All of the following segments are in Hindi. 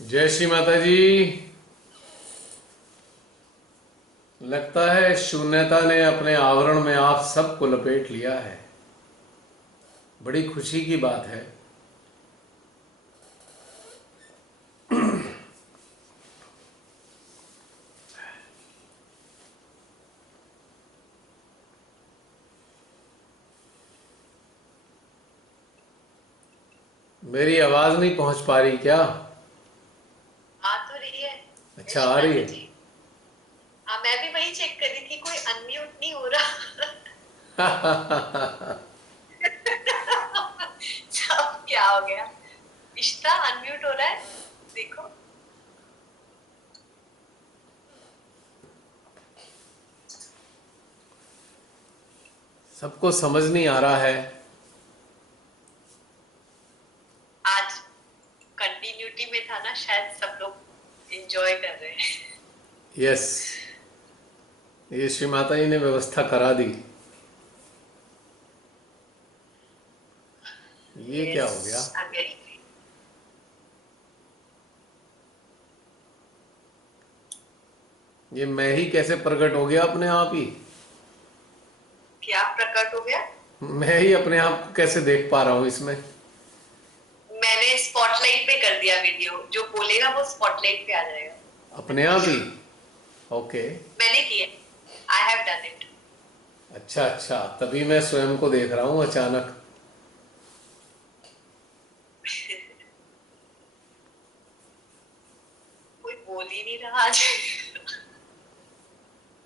जय श्री माता जी। लगता है शून्यता ने अपने आवरण में आप सबको लपेट लिया है। बड़ी खुशी की बात है। मेरी आवाज नहीं पहुंच पा रही क्या? आ तो रही है। अच्छा, यशी आ रही माता है। जी। हाँ, मैं भी वही चेक कर रही थी, कोई अनम्यूट नहीं हो रहा। सब क्या हो गया? इश्ता अनम्यूट हो रहा है। देखो। सबको समझ नहीं आ रहा है। आज कंटिन्यूटी में था ना, शायद सब लोग एंजॉय कर रहे हैं। यस, ये श्री माता जी ने व्यवस्था करा दी। ये क्या यस। हो गया? I am very. ये मैं ही कैसे प्रकट हो गया अपने आप ही? क्या प्रकट हो गया? मैं ही अपने आप को कैसे देख पा रहा हूं इसमें? मैंने स्पॉटलाइट पे कर दिया वीडियो, जो बोलेगा वो स्पॉटलाइट पे आ जाएगा। अपने आप ही। ओके। मैंने किया। I have done it. अच्छा अच्छा, तभी मैं स्वयं को देख रहा हूं अचानक। कोई बोल ही नहीं रहा आज।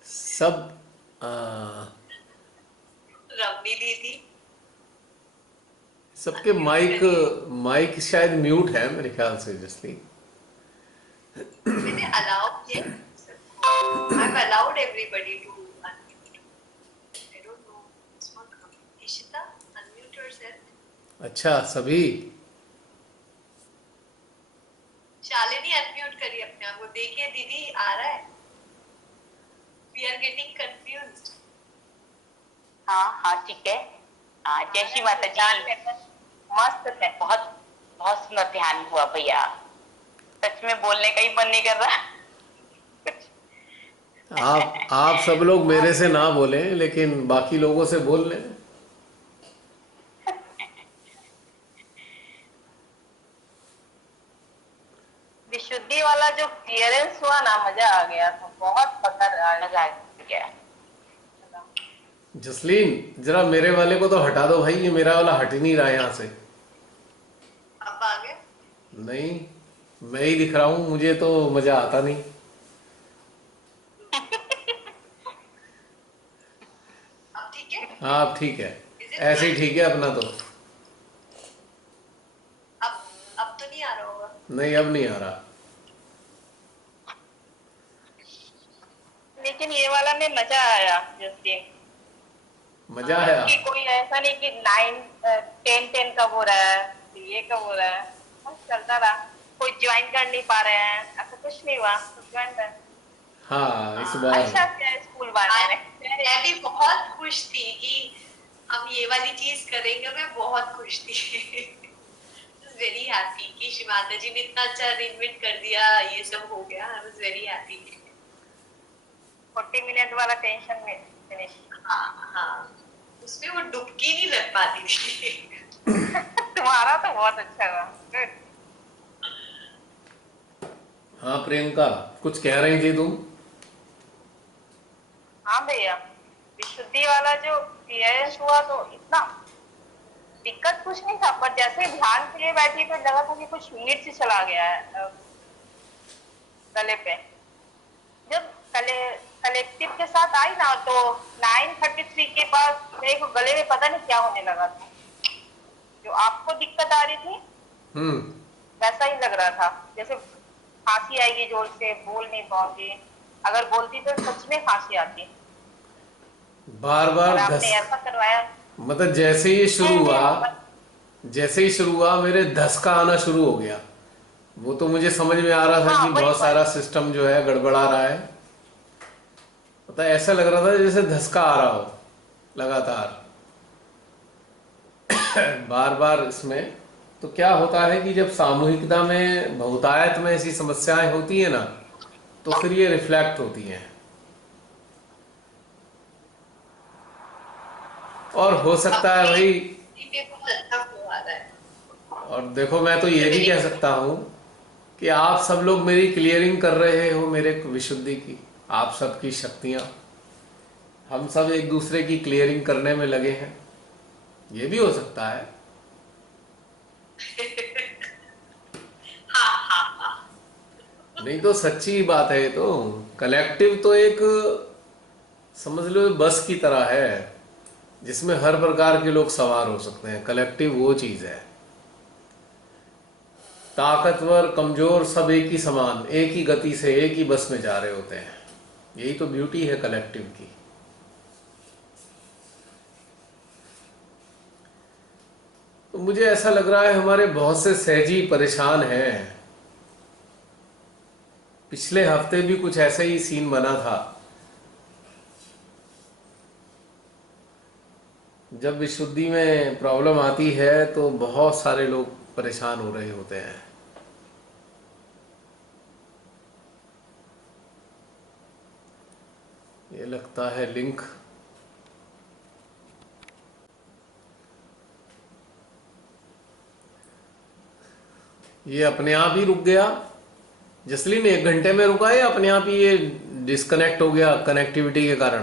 सब आ, रमनी दीदी सबके अनम्यूट माइक करिए। माइक शायद म्यूट है मेरे ख्याल से जसली। मैंने अलाउ किया सबको। I have allowed everybody to unmute. I don't know, it's not coming. Ishita, unmute yourself. अच्छा, सभी। शालिनी अनम्यूट करिए अपने आप को, देखिए दीदी आ रहा है। We are getting confused. हाँ हाँ ठीक है। हाँ, आ जय रहा श्री है माता जी। पहचान में। मस्त है। बहुत बहुत सुंदर ध्यान हुआ भैया। सच में बोलने का ही मन नहीं कर रहा। आप सब लोग मेरे से ना बोलें, लेकिन बाकी लोगों से बोल लें। विशुद्धि वाला जो क्लियरेंस हुआ ना, मजा आ गया था, बहुत पकड़ मजा आ गया। जसलीन, जरा मेरे वाले को तो हटा दो भाई, ये मेरा वाला हट ही नहीं रहा है यहाँ से। अब आ गए। नहीं, मैं ही दिख रहा हूँ, मुझे तो मजा आता नहीं। अब ठीक है। हाँ, अब ठीक है। इज इट ऐसे ही गुड? ठीक है अपना तो। अब अब तो नहीं आ रहा होगा। नहीं, अब नहीं आ रहा। लेकिन ये वाला में मजा आया जैसे। मजा आया। कि कोई ऐसा नहीं कि 9 10 10 कब हो रहा है, ये कब हो रहा है, बस चलता रहा। कोई ज्वाइन कर नहीं पा रहे हैं, ऐसा कुछ नहीं हुआ, सब ज्वाइन कर। हाँ, इस बार। अच्छा किया स्कूल वाले ने। मैं भी बहुत खुश थी कि हम ये वाली चीज करेंगे। मैं बहुत खुश थी। वेरी हैप्पी कि शिमाता जी ने इतना अच्छा अरेंजमेंट कर दिया, ये सब हो गया। I was very happy. 40 minute वाला टेंशन में फिनिश। हाँ हाँ, उसमें वो डुबकी नहीं लग पाती थी। तुम्हारा तो बहुत अच्छा था, गुड। हाँ प्रियंका, कुछ कह रही थी तुम? हाँ भैया, विशुद्धि वाला जो क्लियरेंस हुआ तो इतना दिक्कत कुछ नहीं था, पर जैसे ध्यान के लिए बैठी तो लगा था कि कुछ मीट से चला गया है गले पे। जब कलेक्टिव के साथ आई ना, तो 9:33 के पास मेरे को गले में पता नहीं क्या होने लगा था। जो आपको दिक्कत आ रही थी हम्म। वैसा ही लग रहा था, जैसे खांसी आएगी, जोर से बोल नहीं पाऊंगी। अगर बोलती तो सच में खांसी आती। बार और बार आपने धस। ऐसा करवाया। मतलब जैसे ही शुरू हुआ मेरे धसका आना शुरू हो गया। वो तो मुझे समझ में आ रहा था हाँ कि वही बहुत सारा वही। सिस्टम जो है गड़बड़ा रहा है। पता है, ऐसा लग रहा था जैसे धसका आ रहा हो लगातार। बार बार इसमें तो क्या होता है कि जब सामूहिकता में बहुतायत में ऐसी समस्याएं होती हैं ना, तो फिर ये रिफ्लेक्ट होती हैं। और हो सकता है आपके भाई, पे बहुत अच्छा फ्लो आ रहा है। और देखो मैं तो मुझे ये भी मेरी कह सकता हूँ कि आप सब लोग मेरी क्लियरिंग कर रहे हो, मेरे विशुद्धि की, आप सबकी शक्तियाँ, हम सब एक दूसरे की क्लियरिंग करने में लगे हैं। ये भी हो सकता है। हाँ हाँ हाँ। नहीं तो सच्ची बात है, ये तो कलेक्टिव तो एक, समझ लो, बस की तरह है जिसमें हर प्रकार के लोग सवार हो सकते हैं। कलेक्टिव वो चीज़ है, ताकतवर कमजोर सब एक ही समान, एक ही गति से एक ही बस में जा रहे होते हैं। यही तो ब्यूटी है कलेक्टिव की। तो मुझे ऐसा लग रहा है हमारे बहुत से सहजी परेशान हैं। पिछले हफ्ते भी कुछ ऐसा ही सीन बना था। जब विशुद्धि में प्रॉब्लम आती है तो बहुत सारे लोग परेशान हो रहे होते हैं। ये लगता है लिंक, ये अपने आप ही रुक गया। जसलीन, 1 घंटे में रुका या अपने आप ही ये डिस्कनेक्ट हो गया कनेक्टिविटी के कारण?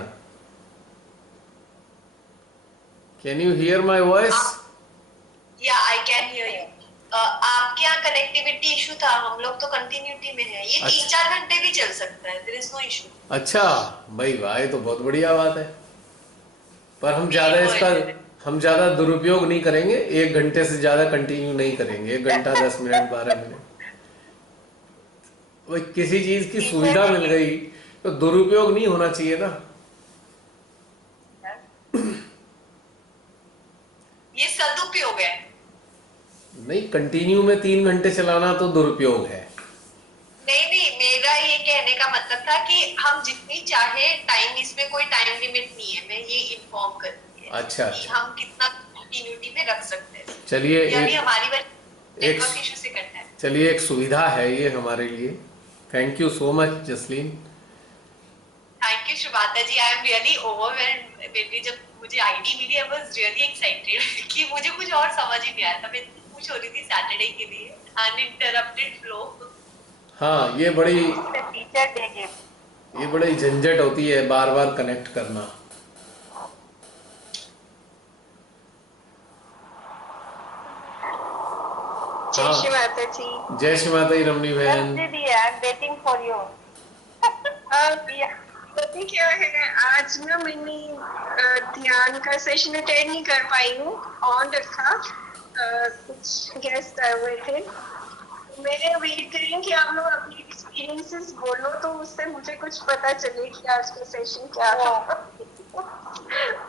Can you here my voice? या आई कैन हियर यू। आपके यहाँ कनेक्टिविटी इशू था, हम लोग तो कंटिन्यूटी में है। ये अच्छा 3-4 घंटे भी चल सकता है, देयर इज नो इशू। अच्छा, भाई वाह, ये तो बहुत बढ़िया बात है। पर नहीं वो हम ज़्यादा दुरुपयोग नहीं करेंगे। 1 घंटे से ज़्यादा कंटिन्यू नहीं करेंगे, 1 घंटा 10 मिनट 12 मिनट। भाई किसी चीज़ की ठीक है सुविधा मिल देखिए। गई तो दुरुपयोग नहीं होना चाहिए ना। ये सदुपयोग है। नहीं, कंटिन्यू में 3 घंटे चलाना तो दुरुपयोग है। नहीं नहीं, मेरा ये कहने का मतलब था कि हम जितनी चाहे टाइम, इसमें कोई टाइम लिमिट नहीं है। मैं ये इन्फॉर्म करती है अच्छा कि अच्छा, हम कितना कंटिन्यूटी में रख सकते हैं। चलिए ये अभी एक हमारी वजह एक नेटवर्क इशू से करना है। चलिए एक सुविधा है ये हमारे लिए। Thank you so much Jasleen. Thank you Shubhata ji, I am really overwhelmed. बेटी जब मुझे आईडी मिली, आई वाज रियली एक्साइटेड कि मुझे कुछ और समझ ही नहीं आया था। मैं इतनी खुश हो रही थी सैटरडे के लिए, अनइंटरप्टेड फ्लो। हाँ, टीचर डे के ये बड़ी झंझट होती है बार बार कनेक्ट करना। जय हाँ, श्री माता जी। जय श्री माता जी रमणी यस बहन। दीदी, I am waiting for you. पता क्या है, आज ना मैंने ध्यान का सेशन अटेंड नहीं कर पाई हूँ, ऑन रखा। कुछ गेस्ट आए हुए थे, मैंने वेट कर रही हूँ कि आप लोग अपनी एक्सपीरियंसेस बोलो तो उससे मुझे कुछ पता चले कि आज का सेशन क्या था।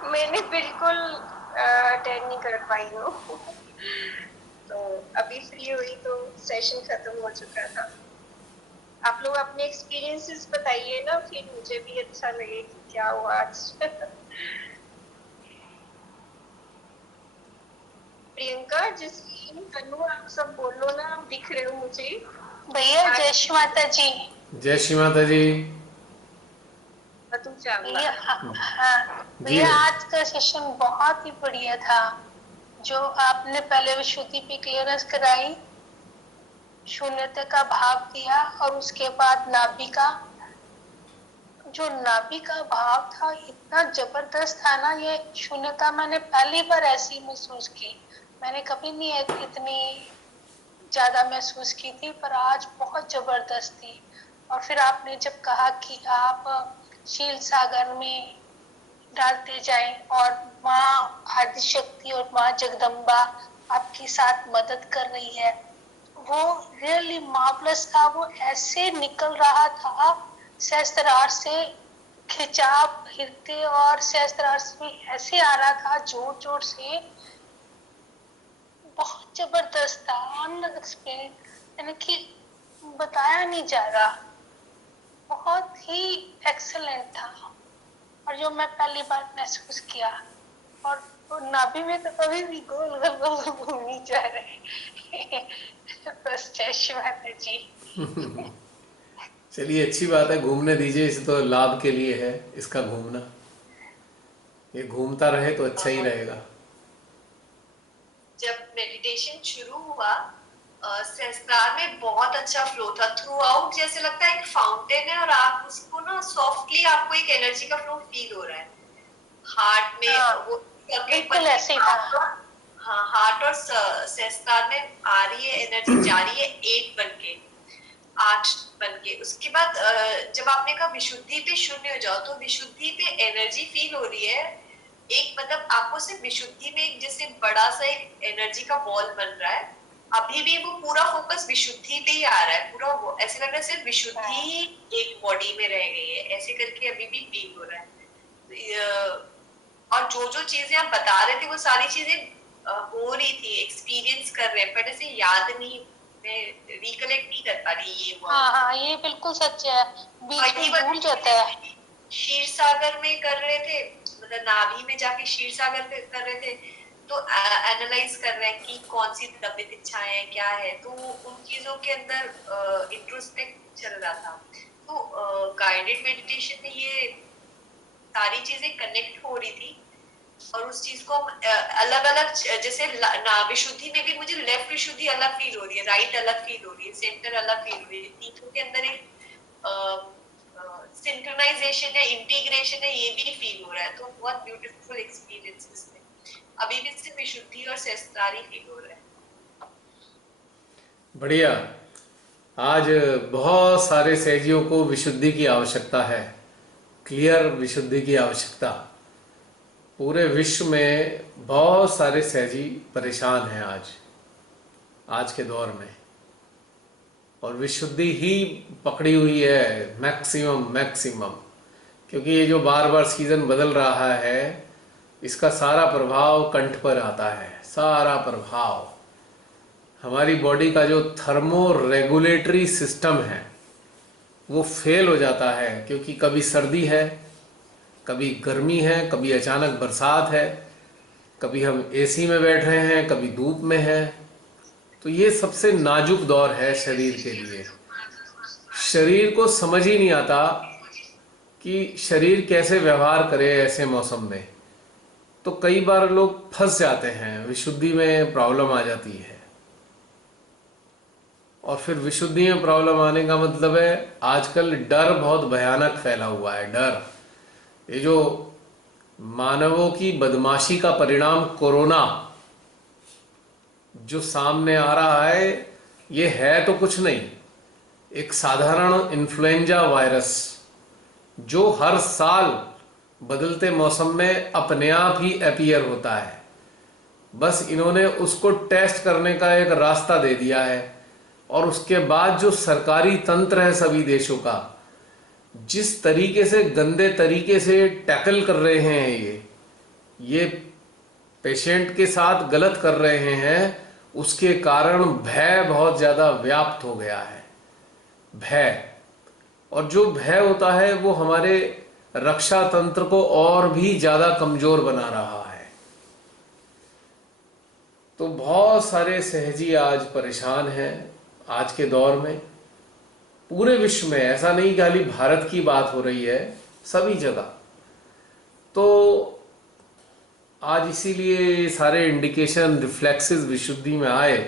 मैंने बिल्कुल अटेंड नहीं कर पाई हूँ। तो अभी फ्री हुई तो सेशन खत्म हो चुका था। आप लोग अपने एक्सपीरियंसेस बताइए ना, फिर मुझे भी अच्छा लगे कि क्या हुआ आज। प्रियंका, जसलीन, तनु, आप सब बोलो ना, आप दिख रहे हो मुझे। भैया जय श्री माता जी। जय श्री माता जी। तुम चावला। भैया हाँ जी भैया, आज का सेशन बहुत ही बढ़िया था। जो आपने पहले विशुद्धि पे क्लियरेंस कराई, शून्यता का भाव दिया, और उसके बाद नाभि का, जो नाभि का भाव था इतना जबरदस्त था ना। ये शून्यता मैंने पहली बार ऐसी महसूस की। मैंने कभी नहीं इतनी ज्यादा महसूस की थी, पर आज बहुत जबरदस्त थी। और फिर आपने जब कहा कि आप शील सागर में डालते जाएं और माँ आदिशक्ति और माँ जगदम्बा आपके साथ मदद कर रही है, वो रियली मार्वलस था। वो ऐसे निकल रहा था सहस्त्रार से, खिंचाव हिलते और सहस्त्रार से ऐसे आ रहा था जोर जोर से। बहुत जबरदस्त था, अनएक्सप्लेन, यानी कि बताया नहीं जा रहा। बहुत ही एक्सेलेंट था, और जो मैं पहली बार महसूस किया। और और नाभि में तो कभी भी गोल गोल गोल गोल नहीं जा रहे। बस जय श्री माता जी। चलिए, अच्छी बात है, घूमने दीजिए, इसे तो लाभ के लिए है इसका घूमना। ये घूमता रहे तो अच्छा ही रहेगा। जब मेडिटेशन शुरू हुआ सहस्त्रार में बहुत अच्छा फ्लो था थ्रू आउट, जैसे लगता है एक फाउंटेन है और आप उसको ना सॉफ्टली आपको एक एनर्जी का फ्लो फील हो रहा है हार्ट में। हाँ, वो बिल्कुल ऐसे ही था। हाँ, हार्ट और सहस्त्रार में आ रही है एनर्जी, जा रही है 8 बन के, 8 बन के। उसके बाद जब आपने कहा विशुद्धि पे शून्य हो जाओ, तो विशुद्धि पे एनर्जी फील हो रही है एक, मतलब आपको सिर्फ विशुद्धि में एक जैसे बड़ा सा एक एनर्जी का बॉल बन रहा है। अभी भी वो पूरा फोकस विशुद्धि पे ही आ रहा है, पूरा वो ऐसे लग रहा है सिर्फ विशुद्धि ही एक बॉडी में रह गई है, ऐसे करके अभी भी फील हो रहा है। और जो जो चीजें आप बता रहे थे वो सारी चीजें हो रही थी, एक्सपीरियंस कर रहे हैं, बट ऐसे याद नहीं, मैं रिकलेक्ट नहीं कर पा रही ये हुआ। हाँ हाँ, ये बिल्कुल सच है, बीच में भूल जाता है। क्षीर सागर में कर रहे थे, मतलब नाभि में जाके क्षीर सागर पे कर रहे थे, तो एनालाइज कर रहे हैं कि कौन सी तबियत इच्छाएं हैं, क्या है, तो उन चीजों के अंदर इंट्रोस्पेक्ट चल रहा था। तो गाइडेड मेडिटेशन में ये सारी चीजें कनेक्ट हो रही थी, और उस चीज को हम अलग अलग, जैसे विशुद्धि में भी मुझे लेफ्ट विशुद्धि अलग फील हो रही है, राइट अलग फील हो रही है, सेंटर अलग फील हो रही है, तीनों के अंदर एक सिंक्रोनाइजेशन है, इंटीग्रेशन है, ये भी फील हो रहा है। तो बहुत ब्यूटीफुल एक्सपीरियंसेस थे। अभी भी सिर्फ विशुद्धि और सहस्त्रारी फील हो रहा है। बढ़िया। आज बहुत सारे सहजियों को विशुद्धि की आवश्यकता है, क्लियर विशुद्धि की आवश्यकता। पूरे विश्व में बहुत सारे सहजी परेशान हैं आज के दौर में, और विशुद्धि ही पकड़ी हुई है मैक्सिमम, क्योंकि ये जो बार बार सीजन बदल रहा है, इसका सारा प्रभाव कंठ पर आता है। सारा प्रभाव हमारी बॉडी का जो थर्मो रेगुलेटरी सिस्टम है वो फेल हो जाता है, क्योंकि कभी सर्दी है, कभी गर्मी है, कभी अचानक बरसात है, कभी हम एसी में बैठ रहे हैं, कभी धूप में हैं। तो ये सबसे नाजुक दौर है शरीर के लिए। शरीर को समझ ही नहीं आता कि शरीर कैसे व्यवहार करे ऐसे मौसम में। तो कई बार लोग फंस जाते हैं, विशुद्धि में प्रॉब्लम आ जाती है, और फिर विशुद्धि में प्रॉब्लम आने का मतलब है आजकल डर बहुत भयानक फैला हुआ है। डर, ये जो मानवों की बदमाशी का परिणाम कोरोना जो सामने आ रहा है, ये है तो कुछ नहीं, एक साधारण इन्फ्लुएंजा वायरस जो हर साल बदलते मौसम में अपने आप ही अपीयर होता है। बस इन्होंने उसको टेस्ट करने का एक रास्ता दे दिया है, और उसके बाद जो सरकारी तंत्र है सभी देशों का, जिस तरीके से गंदे तरीके से टैकल कर रहे हैं, ये पेशेंट के साथ गलत कर रहे हैं, उसके कारण भय बहुत ज्यादा व्याप्त हो गया है। भय, और जो भय होता है वो हमारे रक्षा तंत्र को और भी ज्यादा कमजोर बना रहा है। तो बहुत सारे सहजी आज परेशान हैं आज के दौर में, पूरे विश्व में। ऐसा नहीं कि खाली भारत की बात हो रही है, सभी जगह। तो आज इसीलिए सारे इंडिकेशन रिफ्लेक्सेस विशुद्धि में आए,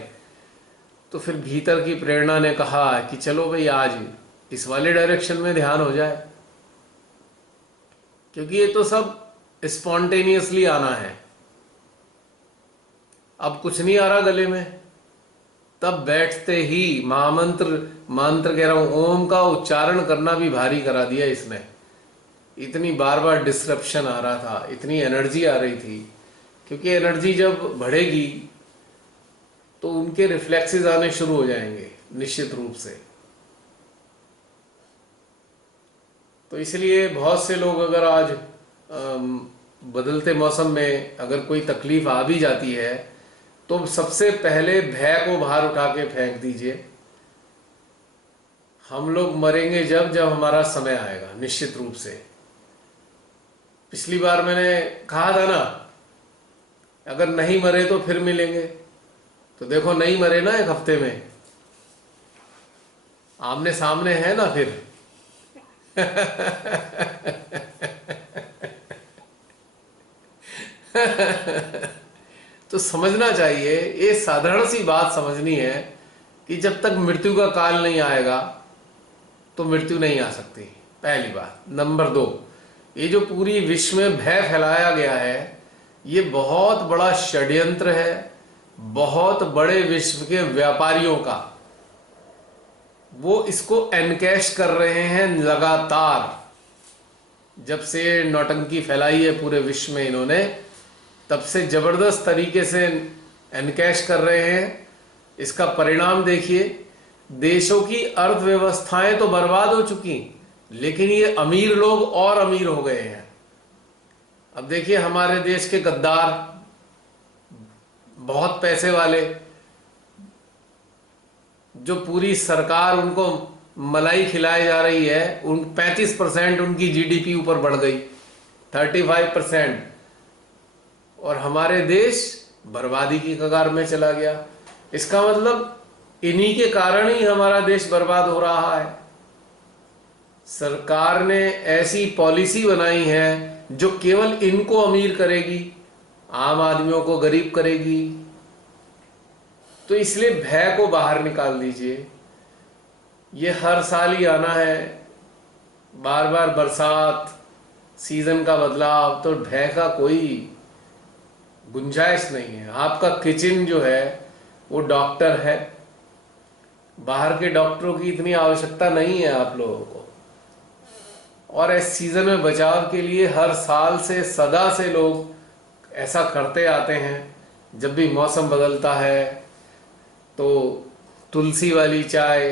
तो फिर भीतर की प्रेरणा ने कहा कि चलो भाई आज इस वाले डायरेक्शन में ध्यान हो जाए, क्योंकि ये तो सब स्पॉन्टेनियसली आना है। अब कुछ नहीं आ रहा गले में, तब बैठते ही मंत्र कह रहा हूं, ओम का उच्चारण करना भी भारी करा दिया इसने। इतनी बार बार डिस्ट्रप्शन आ रहा था, इतनी एनर्जी आ रही थी, क्योंकि एनर्जी जब बढ़ेगी तो उनके रिफ्लेक्सेस आने शुरू हो जाएंगे निश्चित रूप से। तो इसलिए बहुत से लोग अगर आज बदलते मौसम में अगर कोई तकलीफ आ भी जाती है, तो सबसे पहले भय को बाहर उठा के फेंक दीजिए। हम लोग मरेंगे जब हमारा समय आएगा, निश्चित रूप से। पिछली बार मैंने कहा था ना अगर नहीं मरे तो फिर मिलेंगे। तो देखो नहीं मरे ना, 1 हफ्ते में आमने सामने है ना फिर। तो समझना चाहिए, ये साधारण सी बात समझनी है कि जब तक मृत्यु का काल नहीं आएगा तो मृत्यु नहीं आ सकती, पहली बात। नंबर 2, ये जो पूरी विश्व में भय फैलाया गया है, ये बहुत बड़ा षड्यंत्र है, बहुत बड़े विश्व के व्यापारियों का। वो इसको एनकैश कर रहे हैं लगातार। जब से नौटंकी फैलाई है पूरे विश्व में इन्होंने, तब से जबरदस्त तरीके से एनकैश कर रहे हैं। इसका परिणाम देखिए, देशों की अर्थव्यवस्थाएं तो बर्बाद हो चुकी, लेकिन ये अमीर लोग और अमीर हो गए हैं। अब देखिए हमारे देश के गद्दार, बहुत पैसे वाले, जो पूरी सरकार उनको मलाई खिलाई जा रही है, उन 35% उनकी जीडीपी ऊपर बढ़ गई, 35%, और हमारे देश बर्बादी की कगार में चला गया। इसका मतलब इन्हीं के कारण ही हमारा देश बर्बाद हो रहा है। सरकार ने ऐसी पॉलिसी बनाई है जो केवल इनको अमीर करेगी, आम आदमियों को गरीब करेगी। तो इसलिए भय को बाहर निकाल दीजिए। ये हर साल ही आना है, बार बार बरसात, सीजन का बदलाव, तो भय का कोई गुंजाइश नहीं है। आपका किचन जो है वो डॉक्टर है, बाहर के डॉक्टरों की इतनी आवश्यकता नहीं है आप लोगों को। और इस सीजन में बचाव के लिए हर साल से सदा से लोग ऐसा करते आते हैं। जब भी मौसम बदलता है तो तुलसी वाली चाय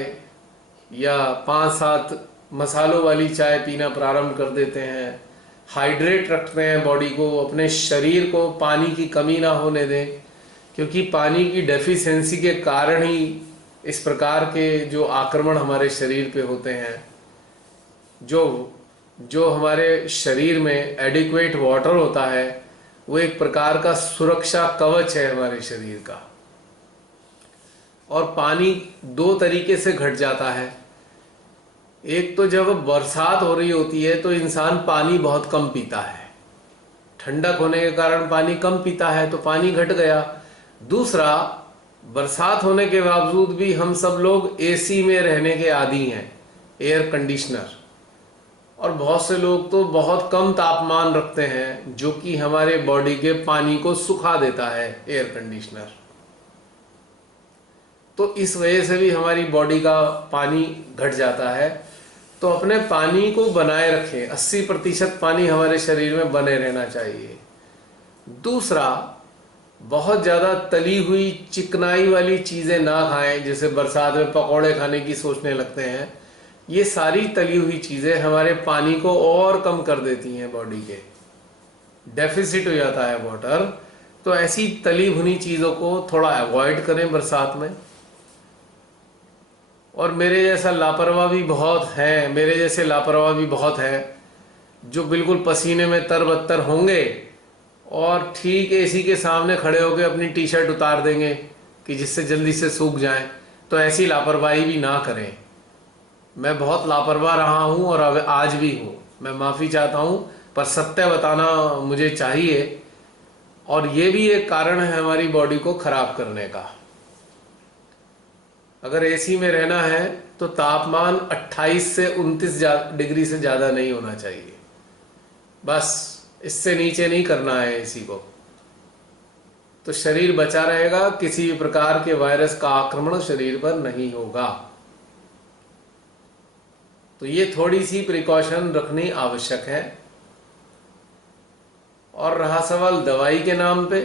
या 5-7 मसालों वाली चाय पीना प्रारंभ कर देते हैं। हाइड्रेट रखते हैं बॉडी को, अपने शरीर को पानी की कमी ना होने दें, क्योंकि पानी की डेफिशिएंसी के कारण ही इस प्रकार के जो आक्रमण हमारे शरीर पे होते हैं। जो हमारे शरीर में एडिक्वेट वाटर होता है, वो एक प्रकार का सुरक्षा कवच है हमारे शरीर का। और पानी 2 तरीके से घट जाता है। एक तो जब बरसात हो रही होती है तो इंसान पानी बहुत कम पीता है, ठंडक होने के कारण पानी कम पीता है, तो पानी घट गया। दूसरा, बरसात होने के बावजूद भी हम सब लोग एसी में रहने के आदी हैं, एयर कंडीशनर। और बहुत से लोग तो बहुत कम तापमान रखते हैं, जो कि हमारे बॉडी के पानी को सुखा देता है एयर कंडीशनर। तो इस वजह से भी हमारी बॉडी का पानी घट जाता है। तो अपने पानी को बनाए रखें, 80% पानी हमारे शरीर में बने रहना चाहिए। दूसरा, बहुत ज़्यादा तली हुई चिकनाई वाली चीज़ें ना खाएं, जैसे बरसात में पकौड़े खाने की सोचने लगते हैं। ये सारी तली हुई चीज़ें हमारे पानी को और कम कर देती हैं, बॉडी के डेफिसिट हो जाता है वाटर। तो ऐसी तली भुनी चीज़ों को थोड़ा अवॉइड करें बरसात में। और मेरे जैसा लापरवाह भी बहुत हैं, मेरे जैसे लापरवाह भी बहुत हैं, जो बिल्कुल पसीने में तरबतर होंगे और ठीक एसी के सामने खड़े होकर अपनी टी शर्ट उतार देंगे कि जिससे जल्दी से सूख जाए। तो ऐसी लापरवाही भी ना करें। मैं बहुत लापरवाह रहा हूँ और अब आज भी हूँ, मैं माफ़ी चाहता हूँ, पर सत्य बताना मुझे चाहिए। और ये भी एक कारण है हमारी बॉडी को खराब करने का। अगर एसी में रहना है तो तापमान 28 से 29 डिग्री से ज़्यादा नहीं होना चाहिए, बस इससे नीचे नहीं करना है एसी को। तो शरीर बचा रहेगा, किसी भी प्रकार के वायरस का आक्रमण शरीर पर नहीं होगा। तो ये थोड़ी सी प्रिकॉशन रखनी आवश्यक है। और रहा सवाल दवाई के नाम पे,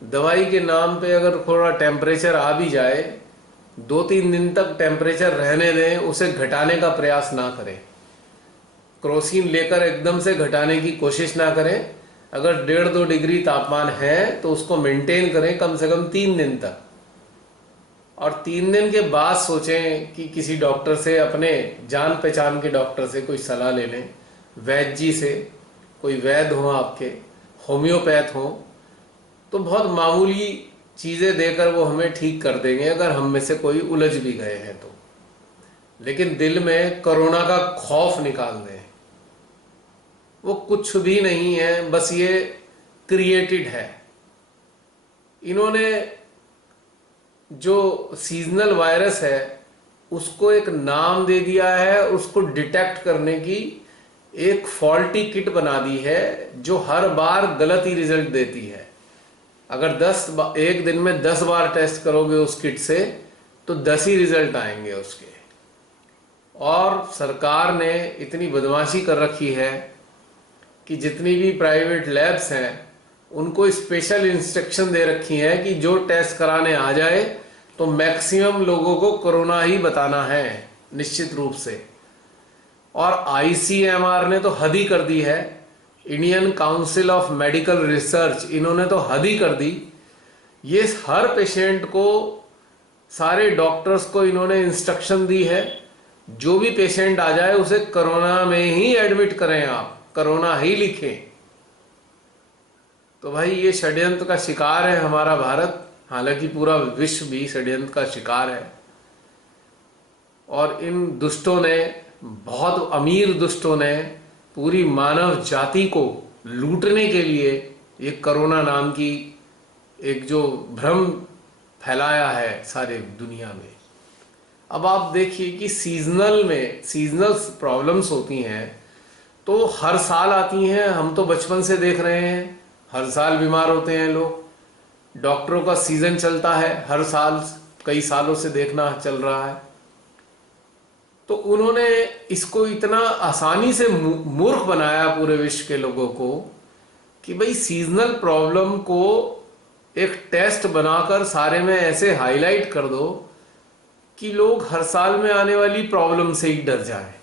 दवाई के नाम पे अगर थोड़ा टेम्परेचर आ भी जाए, 2-3 दिन तक टेम्परेचर रहने दें, उसे घटाने का प्रयास ना करें। क्रोसिन लेकर एकदम से घटाने की कोशिश ना करें। अगर 1.5-2 डिग्री तापमान है तो उसको मेंटेन करें कम से कम 3 दिन तक। और 3 दिन के बाद सोचें कि किसी डॉक्टर से, अपने जान पहचान के डॉक्टर से कोई सलाह ले लें, वैद्य जी से, कोई वैद्य हो आपके, होम्योपैथ हो, तो बहुत मामूली चीज़ें देकर वो हमें ठीक कर देंगे अगर हम में से कोई उलझ भी गए हैं तो। लेकिन दिल में कोरोना का खौफ निकाल दें, वो कुछ भी नहीं है, बस ये क्रिएटेड है। इन्होंने जो सीजनल वायरस है उसको एक नाम दे दिया है, उसको डिटेक्ट करने की एक फॉल्टी किट बना दी है जो हर बार गलत ही रिजल्ट देती है। अगर एक दिन में 10 बार टेस्ट करोगे उस किट से तो 10 ही रिजल्ट आएंगे उसके। और सरकार ने इतनी बदमाशी कर रखी है कि जितनी भी प्राइवेट लैब्स हैं उनको स्पेशल इंस्ट्रक्शन दे रखी है कि जो टेस्ट कराने आ जाए तो मैक्सिमम लोगों को कोरोना ही बताना है निश्चित रूप से। और आईसीएमआर ने तो हद ही कर दी है, Indian council of medical research, इन्होंने तो हद ही कर दी। ये हर पेशेंट को, सारे डॉक्टर्स को इन्होंने इंस्ट्रक्शन दी है जो भी पेशेंट आ जाए उसे कोरोना में ही एडमिट करें, आप कोरोना ही लिखें। तो भाई ये षड्यंत्र का शिकार है हमारा भारत, हालांकि पूरा विश्व भी षड्यंत्र का शिकार है। और इन दुष्टों ने, बहुत अमीर दुष्टों ने पूरी मानव जाति को लूटने के लिए ये कोरोना नाम की एक जो भ्रम फैलाया है सारे दुनिया में। अब आप देखिए कि सीजनल प्रॉब्लम्स होती हैं तो हर साल आती हैं, हम तो बचपन से देख रहे हैं, हर साल बीमार होते हैं लोग। डॉक्टरों का सीजन चलता है हर साल, कई सालों से देखना चल रहा है। तो उन्होंने इसको इतना आसानी से मूर्ख बनाया पूरे विश्व के लोगों को कि भाई सीजनल प्रॉब्लम को एक टेस्ट बनाकर सारे में ऐसे हाईलाइट कर दो कि लोग हर साल में आने वाली प्रॉब्लम से ही डर जाएं।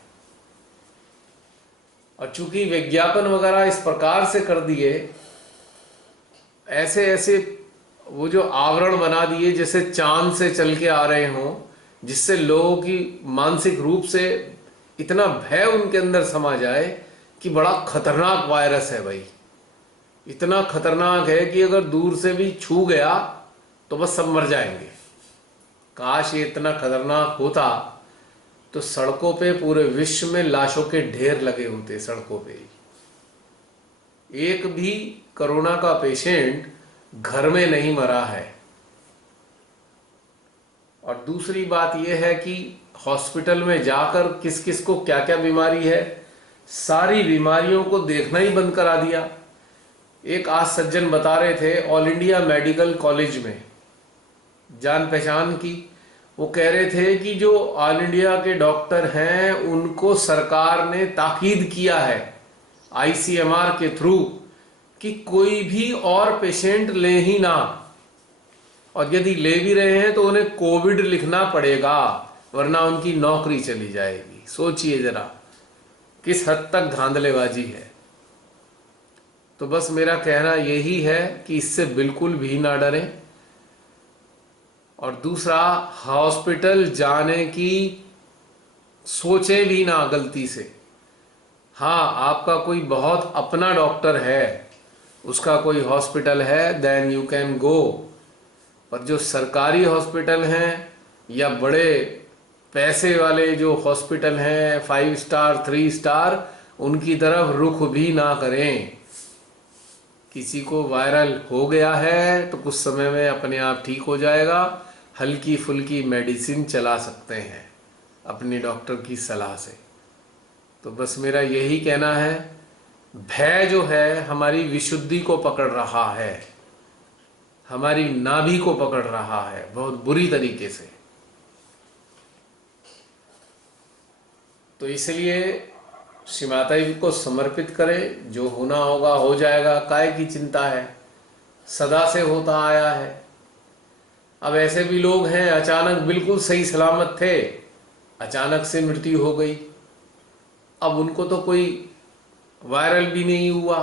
और चूंकि विज्ञापन वगैरह इस प्रकार से कर दिए, ऐसे ऐसे वो जो आवरण बना दिए जैसे चांद से चल के आ रहे हों, जिससे लोगों की मानसिक रूप से इतना भय उनके अंदर समा जाए कि बड़ा खतरनाक वायरस है भाई, इतना खतरनाक है कि अगर दूर से भी छू गया तो बस सब मर जाएंगे। काश ये इतना खतरनाक होता तो सड़कों पे पूरे विश्व में लाशों के ढेर लगे होते सड़कों पे। एक भी कोरोना का पेशेंट घर में नहीं मरा है। और दूसरी बात यह है कि हॉस्पिटल में जाकर किस किस को क्या क्या बीमारी है, सारी बीमारियों को देखना ही बंद करा दिया। एक आज सज्जन बता रहे थे ऑल इंडिया मेडिकल कॉलेज में जान पहचान की, वो कह रहे थे कि जो ऑल इंडिया के डॉक्टर हैं उनको सरकार ने ताकीद किया है आईसीएमआर के थ्रू कि कोई भी और पेशेंट ले ही ना, और यदि ले भी रहे हैं तो उन्हें कोविड लिखना पड़ेगा वरना उनकी नौकरी चली जाएगी। सोचिए जरा किस हद तक धांधलेबाजी है। तो बस मेरा कहना यही है कि इससे बिल्कुल भी ना डरें। और दूसरा, हॉस्पिटल जाने की सोचें भी ना गलती से। हाँ, आपका कोई बहुत अपना डॉक्टर है, उसका कोई हॉस्पिटल है, देन यू कैन गो। पर जो सरकारी हॉस्पिटल हैं या बड़े पैसे वाले जो हॉस्पिटल हैं 5 स्टार 3 स्टार, उनकी तरफ रुख भी ना करें। किसी को वायरल हो गया है तो कुछ समय में अपने आप ठीक हो जाएगा, हल्की फुल्की मेडिसिन चला सकते हैं अपने डॉक्टर की सलाह से। तो बस मेरा यही कहना है, भय जो है हमारी विशुद्धि को पकड़ रहा है, हमारी नाभि को पकड़ रहा है बहुत बुरी तरीके से। तो इसलिए श्री माता जी को समर्पित करें, जो होना होगा हो जाएगा, काहे की चिंता है, सदा से होता आया है। अब ऐसे भी लोग हैं अचानक बिल्कुल सही सलामत थे, अचानक से मृत्यु हो गई। अब उनको तो कोई वायरल भी नहीं हुआ,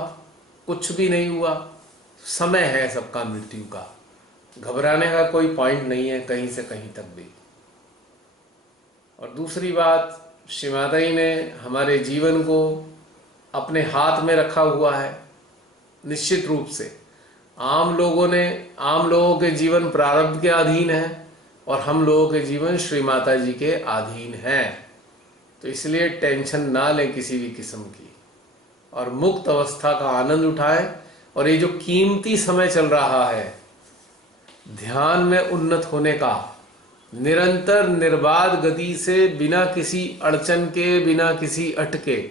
कुछ भी नहीं हुआ, समय है सबका मृत्यु का, घबराने का कोई पॉइंट नहीं है कहीं से कहीं तक भी। और दूसरी बात, श्री माता जी ने हमारे जीवन को अपने हाथ में रखा हुआ है निश्चित रूप से, आम लोगों के जीवन प्रारब्ध के अधीन है और हम लोगों के जीवन श्री माता जी के अधीन है। तो इसलिए टेंशन ना लें किसी भी किस्म की और मुक्त अवस्था का आनंद उठाएं। और ये जो कीमती समय चल रहा है ध्यान में उन्नत होने का, निरंतर निर्बाध गति से बिना किसी अड़चन के, बिना किसी अटके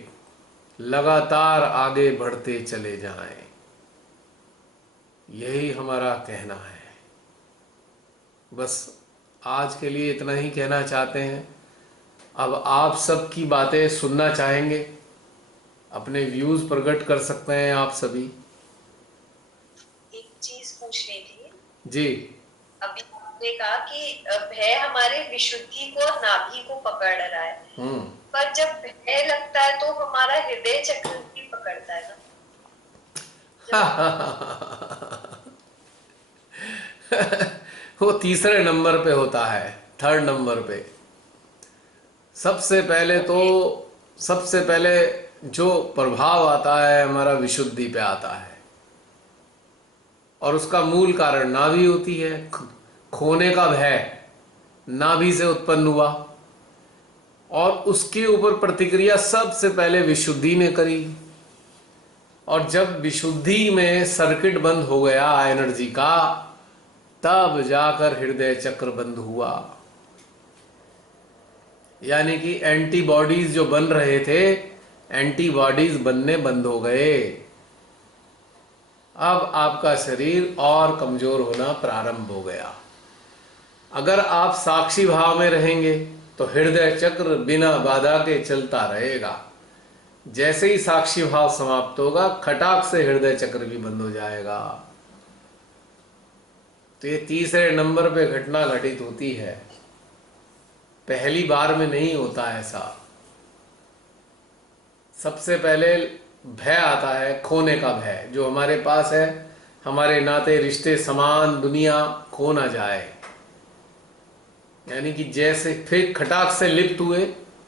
लगातार आगे बढ़ते चले जाएं, यही हमारा कहना है। बस आज के लिए इतना ही कहना चाहते हैं। अब आप सब की बातें सुनना चाहेंगे, अपने व्यूज प्रकट कर सकते हैं आप सभी। एक चीज पूछनी थी जी। अभी आपने कहा कि भय हमारे विशुद्धि को और नाभि को पकड़ रहा है, पर जब भय लगता है तो हमारा हृदय चक्र भी पकड़ता है ना। वो तीसरे नंबर पे होता है, थर्ड नंबर पे। सबसे पहले जो प्रभाव आता है हमारा विशुद्धि पे आता है और उसका मूल कारण नाभि होती है। खोने का भय नाभि से उत्पन्न हुआ और उसके ऊपर प्रतिक्रिया सबसे पहले विशुद्धि ने करी। और जब विशुद्धि में सर्किट बंद हो गया एनर्जी का, तब जाकर हृदय चक्र बंद हुआ। यानी कि एंटीबॉडीज जो बन रहे थे, एंटीबॉडीज बनने बंद हो गए। अब आपका शरीर और कमजोर होना प्रारंभ हो गया। अगर आप साक्षी भाव में रहेंगे तो हृदय चक्र बिना बाधा के चलता रहेगा। जैसे ही साक्षी भाव समाप्त होगा, खटाक से हृदय चक्र भी बंद हो जाएगा। तो ये तीसरे नंबर पे घटना घटित होती है, पहली बार में नहीं होता ऐसा। सबसे पहले भय आता है, खोने का भय जो हमारे पास है, हमारे नाते रिश्ते समान दुनिया खो ना जाए। यानी कि जैसे फिर खटाक से लिप्त हुए,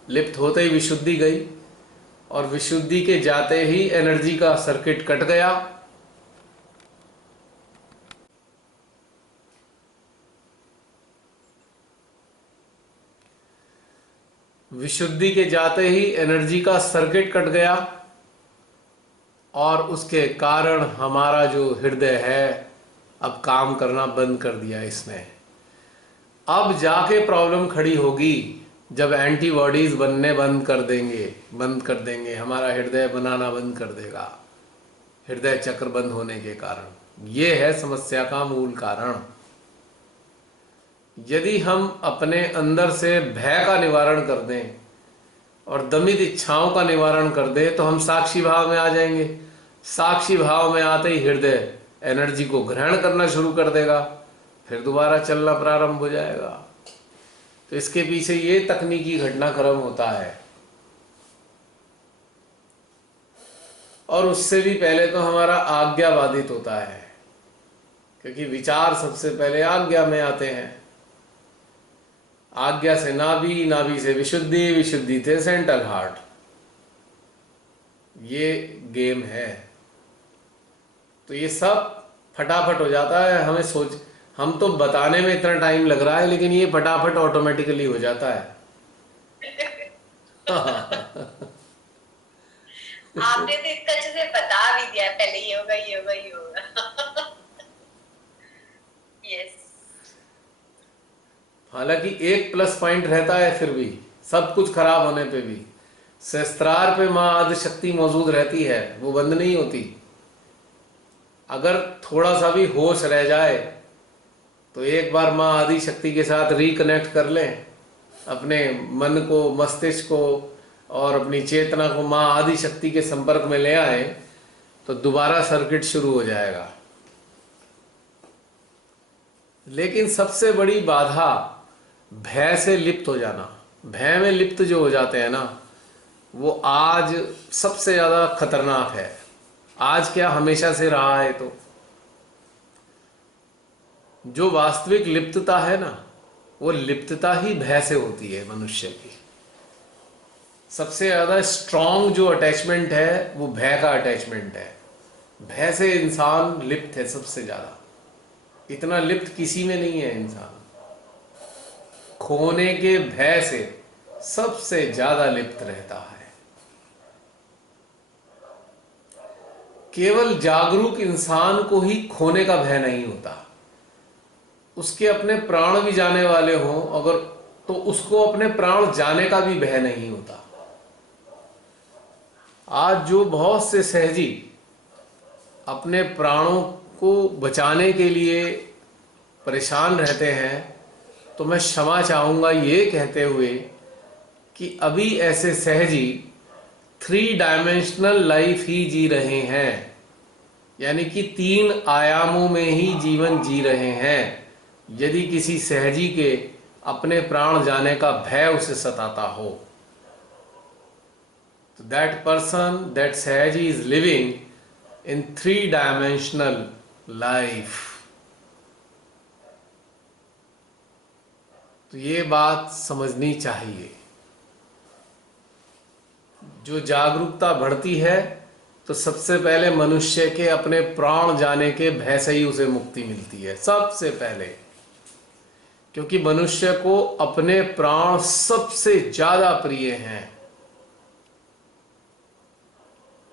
लिप्त होते ही विशुद्धि गई और विशुद्धि के जाते ही एनर्जी का सर्किट कट गया। विशुद्धि के जाते ही एनर्जी का सर्किट कट गया और उसके कारण हमारा जो हृदय है अब काम करना बंद कर दिया इसने। अब जाके प्रॉब्लम खड़ी होगी जब एंटीबॉडीज बनने बंद कर देंगे, हमारा हृदय बनाना बंद कर देगा, हृदय चक्र बंद होने के कारण। ये है समस्या का मूल कारण। यदि हम अपने अंदर से भय का निवारण कर दें और दमित इच्छाओं का निवारण कर दें तो हम साक्षी भाव में आ जाएंगे। साक्षी भाव में आते ही हृदय एनर्जी को ग्रहण करना शुरू कर देगा, फिर दोबारा चलना प्रारंभ हो जाएगा। तो इसके पीछे ये तकनीकी घटनाक्रम होता है। और उससे भी पहले तो हमारा आज्ञा बाधित होता है, क्योंकि विचार सबसे पहले आज्ञा में आते हैं। आज्ञा से नाभि, नाभि से विशुद्धि, विशुद्धि से सेंट्रल हार्ट। ये गेम है। तो ये सब फटाफट हो जाता है। हम तो बताने में इतना टाइम लग रहा है, लेकिन ये फटाफट ऑटोमेटिकली हो जाता है। आपने तो इतना अच्छे से बता भी दिया, पहले ये होगा, ये होगा, ये होगा। यस। हालांकि एक प्लस पॉइंट रहता है, फिर भी सब कुछ खराब होने पे भी सहस्त्रार पे माँ आदि शक्ति मौजूद रहती है, वो बंद नहीं होती। अगर थोड़ा सा भी होश रह जाए तो एक बार माँ आदि शक्ति के साथ रिकनेक्ट कर लें, अपने मन को, मस्तिष्क को और अपनी चेतना को माँ आदि शक्ति के संपर्क में ले आए तो दोबारा सर्किट शुरू हो जाएगा। लेकिन सबसे बड़ी बाधा भय से लिप्त हो जाना। भय में लिप्त जो हो जाते हैं ना, वो आज सबसे ज्यादा खतरनाक है। आज क्या, हमेशा से रहा है। तो जो वास्तविक लिप्तता है ना, वो लिप्तता ही भय से होती है मनुष्य की। सबसे ज्यादा स्ट्रॉन्ग जो अटैचमेंट है वो भय का अटैचमेंट है। भय से इंसान लिप्त है सबसे ज्यादा। इतना लिप्त किसी में नहीं है इंसान। खोने के भय से सबसे ज्यादा लिप्त रहता है। केवल जागरूक इंसान को ही खोने का भय नहीं होता। उसके अपने प्राण भी जाने वाले हों अगर, तो उसको अपने प्राण जाने का भी भय नहीं होता। आज जो बहुत से सहजी अपने प्राणों को बचाने के लिए परेशान रहते हैं, तो मैं क्षमा चाहूँगा ये कहते हुए कि अभी ऐसे सहजी 3 डायमेंशनल लाइफ ही जी रहे हैं, यानी कि 3 आयामों में ही जीवन जी रहे हैं। यदि किसी सहजी के अपने प्राण जाने का भय उसे सताता हो, तो दैट पर्सन, दैट सहजी is living in 3 dimensional life. तो ये बात समझनी चाहिए। जो जागरूकता बढ़ती है तो सबसे पहले मनुष्य के अपने प्राण जाने के भय से ही उसे मुक्ति मिलती है, सबसे पहले। क्योंकि मनुष्य को अपने प्राण सबसे ज्यादा प्रिय हैं।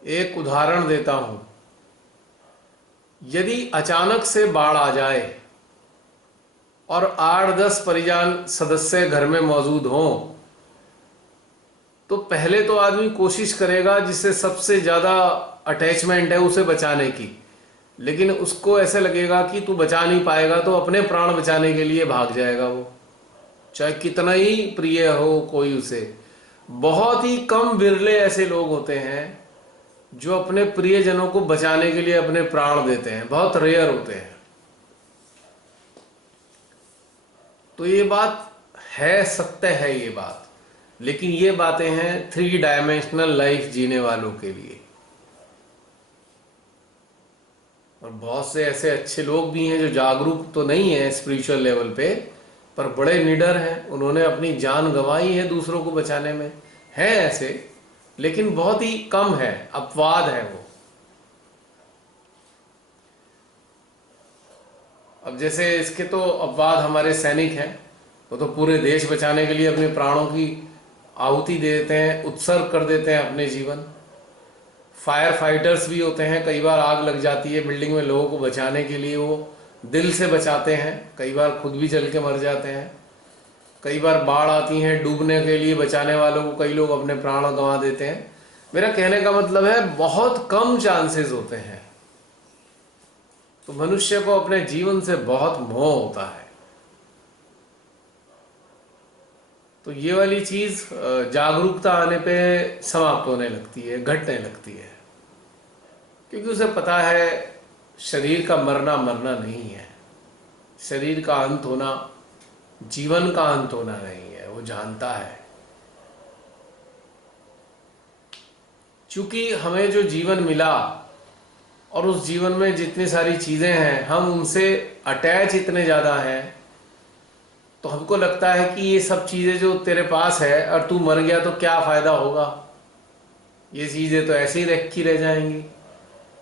एक उदाहरण देता हूं। यदि अचानक से बाढ़ आ जाए और 8-10 परिवार सदस्य घर में मौजूद हों, तो पहले तो आदमी कोशिश करेगा जिससे सबसे ज्यादा अटैचमेंट है उसे बचाने की। लेकिन उसको ऐसे लगेगा कि तू बचा नहीं पाएगा, तो अपने प्राण बचाने के लिए भाग जाएगा वो, चाहे कितना ही प्रिय हो कोई उसे। बहुत ही कम बिरले ऐसे लोग होते हैं जो अपने प्रियजनों को बचाने के लिए अपने प्राण देते हैं, बहुत रेयर होते हैं। तो ये बात है, सत्य है ये बात। लेकिन ये बातें हैं 3 डायमेंशनल लाइफ जीने वालों के लिए। और बहुत से ऐसे अच्छे लोग भी हैं जो जागरूक तो नहीं है स्पिरिचुअल लेवल पे, पर बड़े निडर हैं। उन्होंने अपनी जान गंवाई है दूसरों को बचाने में। हैं ऐसे, लेकिन बहुत ही कम है, अपवाद है वो। अब जैसे इसके तो अपवाद हमारे सैनिक हैं, वो तो पूरे देश बचाने के लिए अपने प्राणों की आहुति दे देते हैं, उत्सर्ग कर देते हैं अपने जीवन। फायर फाइटर्स भी होते हैं, कई बार आग लग जाती है बिल्डिंग में, लोगों को बचाने के लिए वो दिल से बचाते हैं, कई बार खुद भी जल के मर जाते हैं। कई बार बाढ़ आती है, डूबने के लिए बचाने वालों को कई लोग अपने प्राण गंवा देते हैं। मेरा कहने का मतलब है बहुत कम चांसेस होते हैं। तो मनुष्य को अपने जीवन से बहुत मोह होता है। तो ये वाली चीज जागरूकता आने पे समाप्त होने लगती है, घटने लगती है। क्योंकि उसे पता है शरीर का मरना नहीं है, शरीर का अंत होना जीवन का अंत होना नहीं है, वो जानता है। चूंकि हमें जो जीवन मिला और उस जीवन में जितनी सारी चीजें हैं, हम उनसे अटैच इतने ज्यादा हैं, तो हमको लगता है कि ये सब चीजें जो तेरे पास है और तू मर गया तो क्या फायदा होगा, ये चीजें तो ऐसे ही रखी रह जाएंगी।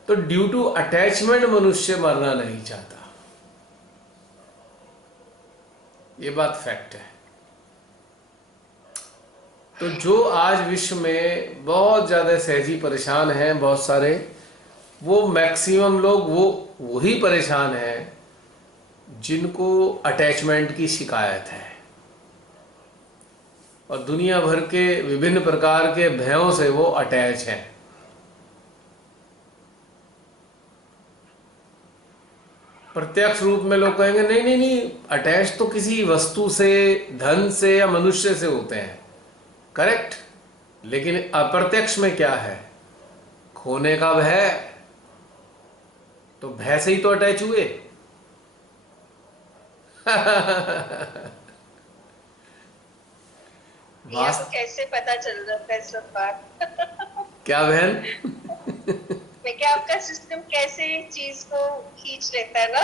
तो ड्यू टू अटैचमेंट मनुष्य मरना नहीं चाहता। ये बात फैक्ट है। तो जो आज विश्व में बहुत ज्यादा सहजी परेशान हैं, बहुत सारे, वो मैक्सिमम लोग वही परेशान हैं जिनको अटैचमेंट की शिकायत है और दुनिया भर के विभिन्न प्रकार के भयों से वो अटैच हैं। प्रत्यक्ष रूप में लोग कहेंगे नहीं नहीं नहीं, अटैच तो किसी वस्तु से, धन से या मनुष्य से होते हैं, करेक्ट। लेकिन अप्रत्यक्ष में क्या है? खोने का भय। तो भय से ही तो अटैच हुए। ये तो कैसे पता चल जाता है सब बात? क्या बहन? मैं क्या, आपका सिस्टम कैसे चीज को खींच लेता है ना?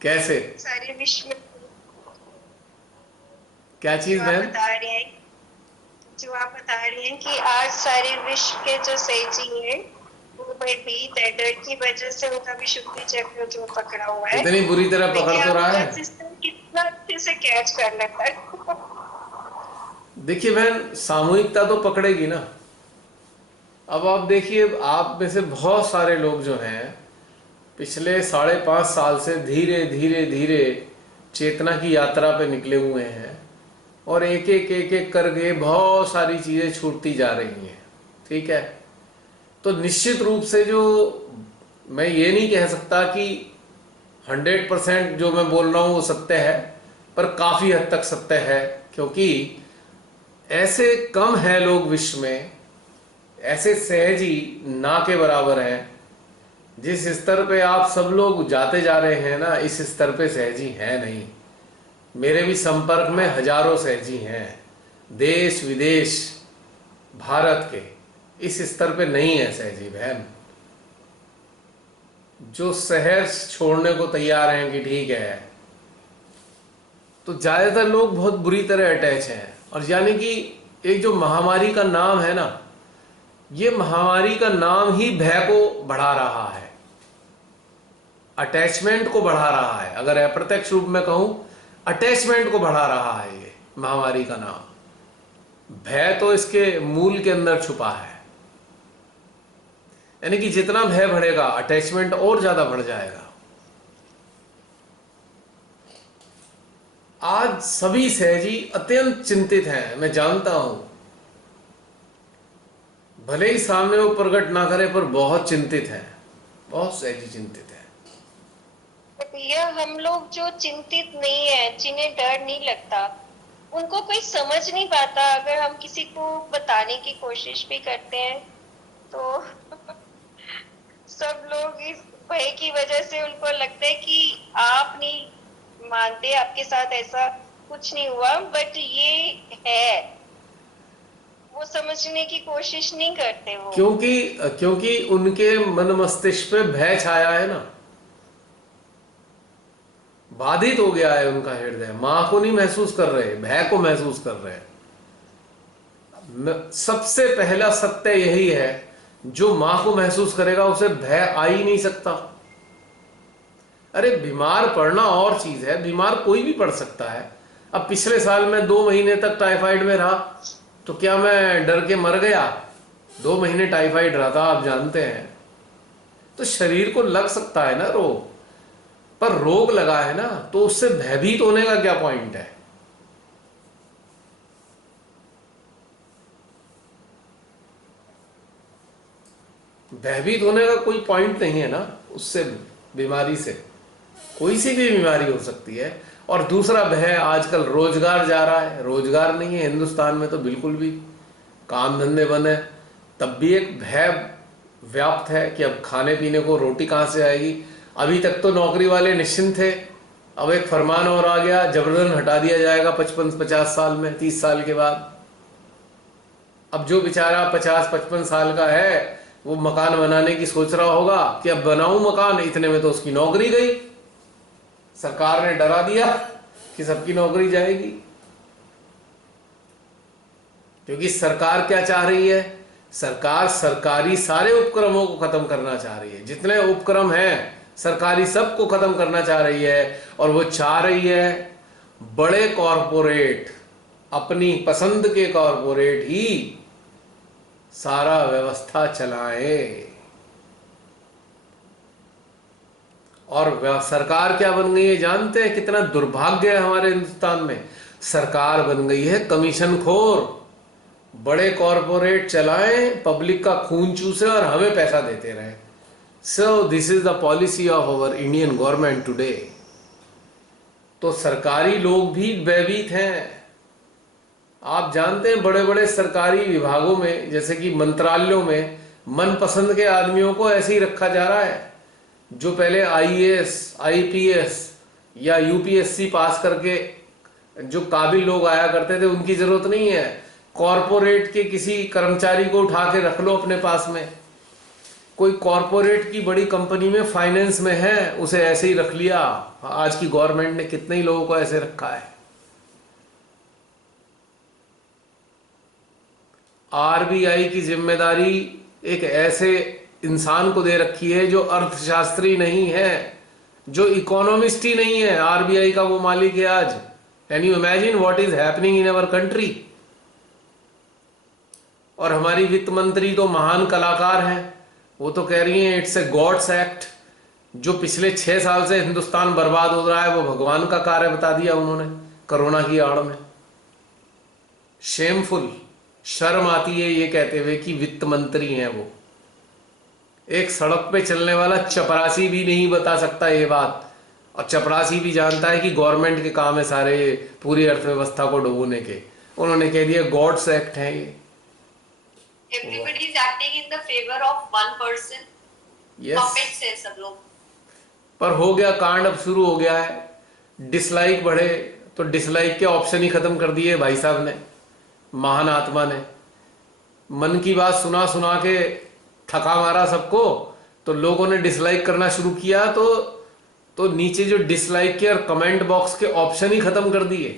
कैसे? सारे विश्व में क्या चीज जो आप बहन? बता रहे हैं, जो आप बता रही हैं कि आज सारे विश्व के जो सहजी हैं वो क्वाइट बीट है, डर की वजह से उनका विशुद्धि चक्र जो पकड़ा हुआ है, इतनी बुरी तरह पकड़ देखिए तो रहा आपका है। सिस्टम कितना अच्छे से कैच कर लेता है। देखिए बहन, सामूहिकता तो पकड़ेगी ना। अब आप देखिए, आप में से बहुत सारे लोग जो हैं पिछले 5.5 साल से धीरे धीरे धीरे चेतना की यात्रा पे निकले हुए हैं, और एक एक करके बहुत सारी चीजें छूटती जा रही हैं। ठीक है, तो निश्चित रूप से जो मैं ये नहीं कह सकता कि 100% जो मैं बोल रहा हूँ वो सत्य है, पर काफी हद तक सत्य है, क्योंकि ऐसे कम हैं लोग विश्व में, ऐसे सहजी ना के बराबर हैं। जिस स्तर पे आप सब लोग जाते जा रहे हैं ना, इस स्तर पे सहजी है नहीं। मेरे भी संपर्क में हजारों सहजी हैं, देश विदेश भारत के। इस स्तर पे नहीं है सहजी बहन, जो शहर छोड़ने को तैयार हैं कि ठीक है। तो ज्यादातर लोग बहुत बुरी तरह अटैच हैं, और यानी कि एक जो महामारी का नाम है ना, ये महामारी का नाम ही भय को बढ़ा रहा है, अटैचमेंट को बढ़ा रहा है। अगर अप्रत्यक्ष रूप में कहूं, अटैचमेंट को बढ़ा रहा है ये महामारी का नाम। भय तो इसके मूल के अंदर छुपा है, यानी कि जितना भय बढ़ेगा अटैचमेंट और ज्यादा बढ़ जाएगा। आज सभी सहजी अत्यंत चिंतित हैं, मैं जानता हूं, भले ही सामने वो प्रकट ना करे, पर बहुत चिंतित हैं, बहुत सहजी चिंतित हैं। भैया हम लोग जो चिंतित नहीं है, जिन्हें डर नहीं लगता, उनको कोई समझ नहीं पाता। अगर हम किसी को बताने की कोशिश भी करते हैं तो सब लोग इस भय की वजह से उनको लगता है कि आप नहीं मानते, आपके साथ ऐसा कुछ नहीं हुआ, बट ये है, वो समझने की कोशिश नहीं करते वो। क्योंकि उनके मन मस्तिष्क पे भय छाया है ना, बाधित हो गया है उनका हृदय। मां को नहीं महसूस कर रहे, भय को महसूस कर रहे हैं। सबसे पहला सत्य यही है, जो मां को महसूस करेगा उसे भय आ ही नहीं सकता। अरे बीमार पड़ना और चीज है, बीमार कोई भी पड़ सकता है। अब पिछले साल मैं 2 महीने तक टाइफाइड में रहा, तो क्या मैं डर के मर गया? 2 महीने टाइफाइड रहा था, आप जानते हैं। तो शरीर को लग सकता है ना रोग, पर रोग लगा है ना, तो उससे भयभीत होने का क्या पॉइंट है? भयभीत होने का कोई पॉइंट नहीं है ना उससे, बीमारी से। कोई सी भी बीमारी हो सकती है। और दूसरा भय, आजकल रोजगार जा रहा है, रोजगार नहीं है हिंदुस्तान में तो बिल्कुल भी, काम धंधे बंद है, तब भी एक भय व्याप्त है कि अब खाने पीने को रोटी कहां से आएगी। अभी तक तो नौकरी वाले निश्चिंत थे, अब एक फरमान और आ गया, जबरन हटा दिया जाएगा 55-50 साल में, 30 साल के बाद। अब जो बेचारा 50-55 साल का है, वो मकान बनाने की सोच रहा होगा कि अब बनाऊं मकान, इतने में तो उसकी नौकरी गई। सरकार ने डरा दिया कि सबकी नौकरी जाएगी। क्योंकि सरकार क्या चाह रही है? सरकार सरकारी सारे उपक्रमों को खत्म करना चाह रही है। जितने उपक्रम हैं सरकारी, सबको खत्म करना चाह रही है। और वो चाह रही है बड़े कॉरपोरेट, अपनी पसंद के कॉरपोरेट ही सारा व्यवस्था चलाए। और सरकार क्या बन गई है जानते हैं? कितना दुर्भाग्य है हमारे हिंदुस्तान में। सरकार बन गई है कमीशन खोर। बड़े कॉरपोरेट चलाएं, पब्लिक का खून चूसे और हमें पैसा देते रहें। So this is the policy of our Indian government today. तो सरकारी लोग भी भयभीत हैं। आप जानते हैं बड़े बड़े सरकारी विभागों में, जैसे कि मंत्रालयों में, मनपसंद के आदमियों को ऐसे ही रखा जा रहा है। जो पहले आईएएस, आईपीएस या यूपीएससी पास करके जो काबिल लोग आया करते थे, उनकी जरूरत नहीं है। कॉरपोरेट के किसी कर्मचारी को उठा के रख लो अपने पास में। कोई कॉरपोरेट की बड़ी कंपनी में फाइनेंस में है, उसे ऐसे ही रख लिया। आज की गवर्नमेंट ने कितने ही लोगों को ऐसे रखा है। आरबीआई की जिम्मेदारी एक ऐसे इंसान को दे रखी है जो अर्थशास्त्री नहीं है, जो इकोनॉमिस्ट ही नहीं है। आरबीआई का वो मालिक है आज। Can you imagine what is happening in our country? और हमारी वित्त मंत्री तो महान कलाकार हैं, वो तो कह रही हैं इट्स ए गॉड्स एक्ट। जो पिछले 6 साल से हिंदुस्तान बर्बाद हो रहा है वो भगवान का कार्य बता दिया उन्होंने कोरोना की आड़ में। शेमफुल, शर्म आती है ये कहते हुए कि वित्त मंत्री हैं वो। एक सड़क पे चलने वाला चपरासी भी नहीं बता सकता ये बात, और चपरासी भी जानता है कि गवर्नमेंट के काम है सारे पूरी अर्थव्यवस्था को डुबोने के। उन्होंने कह दिया गॉड्स एक्ट है ये। Everybody is acting in the favor of one person. Yes. Puppets है सब लोग। पर हो गया कांड, अब शुरू हो गया है। डिसलाइक बढ़े तो डिसलाइक के ऑप्शन ही खत्म कर दिए भाई साहब ने, महान आत्मा ने। मन की बात सुना सुना के थका मारा सबको, तो लोगों ने डिसलाइक करना शुरू किया, तो नीचे जो डिसलाइक के और कमेंट बॉक्स के ऑप्शन ही खत्म कर दिए।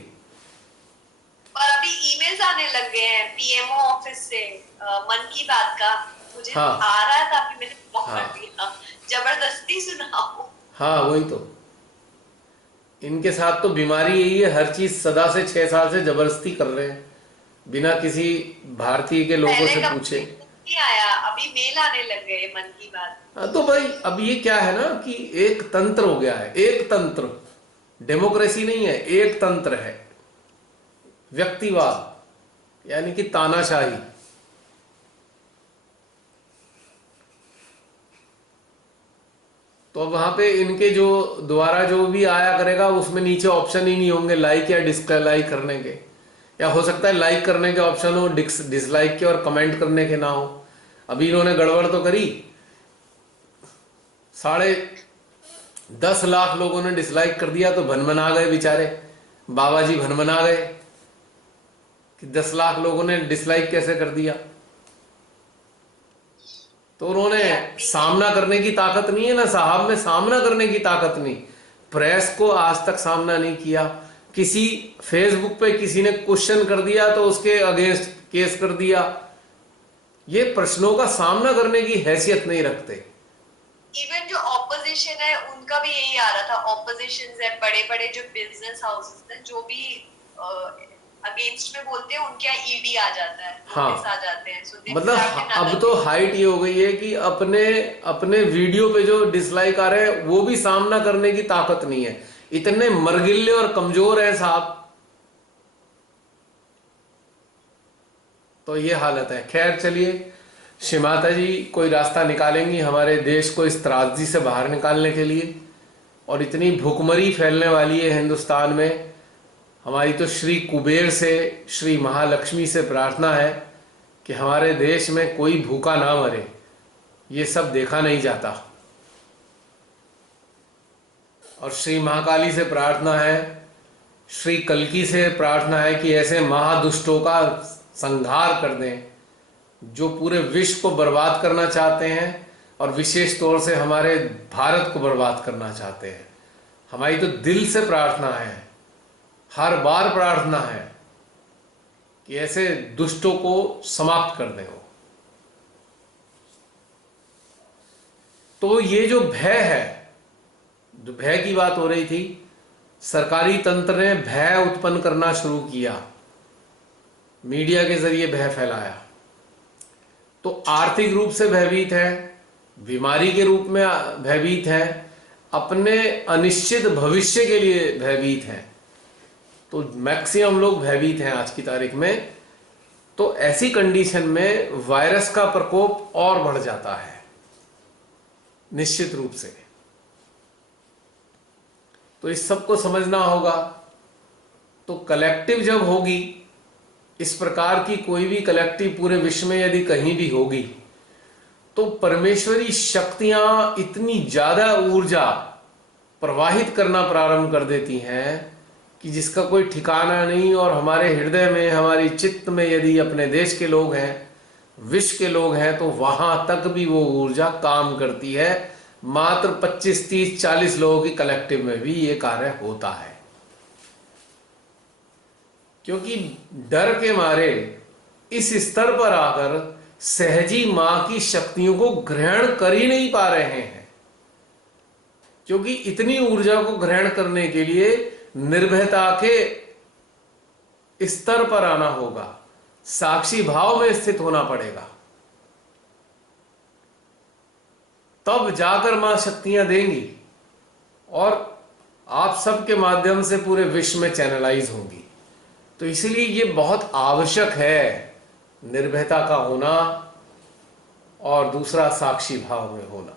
और अभी ईमेल्स आने लग गए हैं पीएमओ ऑफिस से मन की बात का। मुझे हाँ। आ रहा था, अभी मैंने ब्लॉक हाँ। कर दिया। जबरदस्ती सुनाओ। हाँ वही तो, इनके साथ तो बीमारी यही है, हर चीज सदा से 6 साल से जबरदस्ती कर रहे हैं बिना किसी भारतीय के लोगों पहले से कभी पूछे। नहीं आया, अभी मेल आने लग गए मन की बात। हाँ तो भाई अब ये क्या है ना कि एक तंत्र हो गया है, एक तंत्र, डेमोक्रेसी नहीं है, एक तंत्र है, व्यक्तिवाद यानी कि तानाशाही। तो अब वहां पे इनके जो द्वारा जो भी आया करेगा उसमें नीचे ऑप्शन ही नहीं होंगे लाइक या डिसलाइक करने के, या हो सकता है लाइक करने के ऑप्शन हो, डिसलाइक के और कमेंट करने के ना हो। अभी इन्होंने गड़बड़ तो करी, 10.5 लाख लोगों ने डिसलाइक कर दिया तो भनभना गए बेचारे, बाबा जी भनभना गए कि 10 लाख लोगों ने डिसलाइक कैसे कर दिया। तो उन्होंने सामना करने की ताकत नहीं है ना साहब में, सामना करने की ताकत नहीं। प्रेस को आज तक सामना नहीं किया। किसी फेसबुक पे किसी ने क्वेश्चन कर दिया तो उसके अगेंस्ट केस कर दिया। ये प्रश्नों का सामना करने की हैसियत नहीं रखते। इवन जो ऑपोजिशन है उनका भी यही आ रहा था। ऑपोजिशन है, बड़े बड़े जो बिजनेस हाउसेस हैं जो भी अगेंस्ट में बोलते हैं, उनके यहाँ ईडी आ जाता है, हाँ। नोटिस आ जाते हैं। So they मतलब start another अब तो हाइट ये हो गई है कि अपने वीडियो पे जो डिसलाइक आ रहे हैं वो भी सामना करने की ताकत नहीं है। इतने मरगिल्ले और कमजोर हैं साहब। तो ये हालत है। खैर चलिए, श्री माता जी कोई रास्ता निकालेंगी हमारे देश को इस त्रासदी से बाहर निकालने के लिए। और इतनी भुखमरी फैलने वाली है हिंदुस्तान में, हमारी तो श्री कुबेर से, श्री महालक्ष्मी से प्रार्थना है कि हमारे देश में कोई भूखा ना मरे। ये सब देखा नहीं जाता। और श्री महाकाली से प्रार्थना है, श्री कल्की से प्रार्थना है कि ऐसे महादुष्टों का संहार कर दें जो पूरे विश्व को बर्बाद करना चाहते हैं और विशेष तौर से हमारे भारत को बर्बाद करना चाहते हैं। हमारी तो दिल से प्रार्थना है, हर बार प्रार्थना है कि ऐसे दुष्टों को समाप्त कर दें वो। तो ये जो भय है, जो भय की बात हो रही थी, सरकारी तंत्र ने भय उत्पन्न करना शुरू किया, मीडिया के जरिए भय फैलाया। तो आर्थिक रूप से भयभीत है, बीमारी के रूप में भयभीत है, अपने अनिश्चित भविष्य के लिए भयभीत है। तो मैक्सिमम लोग भयभीत हैं आज की तारीख में। तो ऐसी कंडीशन में वायरस का प्रकोप और बढ़ जाता है निश्चित रूप से। तो इस सब को समझना होगा। तो कलेक्टिव जब होगी, इस प्रकार की कोई भी कलेक्टिव पूरे विश्व में यदि कहीं भी होगी, तो परमेश्वरी शक्तियां इतनी ज्यादा ऊर्जा प्रवाहित करना प्रारंभ कर देती हैं कि जिसका कोई ठिकाना नहीं। और हमारे हृदय में, हमारी चित्त में यदि अपने देश के लोग हैं, विश्व के लोग हैं, तो वहां तक भी वो ऊर्जा काम करती है। मात्र 25, 30, 40 लोगों की कलेक्टिव में भी ये कार्य होता है। क्योंकि डर के मारे इस स्तर पर आकर सहजी मां की शक्तियों को ग्रहण कर ही नहीं पा रहे हैं, क्योंकि इतनी ऊर्जा को ग्रहण करने के लिए निर्भयता के स्तर पर आना होगा, साक्षी भाव में स्थित होना पड़ेगा, तब जाकर मां शक्तियां देंगी और आप सबके माध्यम से पूरे विश्व में चैनलाइज होंगी। तो इसलिए ये बहुत आवश्यक है, निर्भयता का होना और दूसरा साक्षी भाव में होना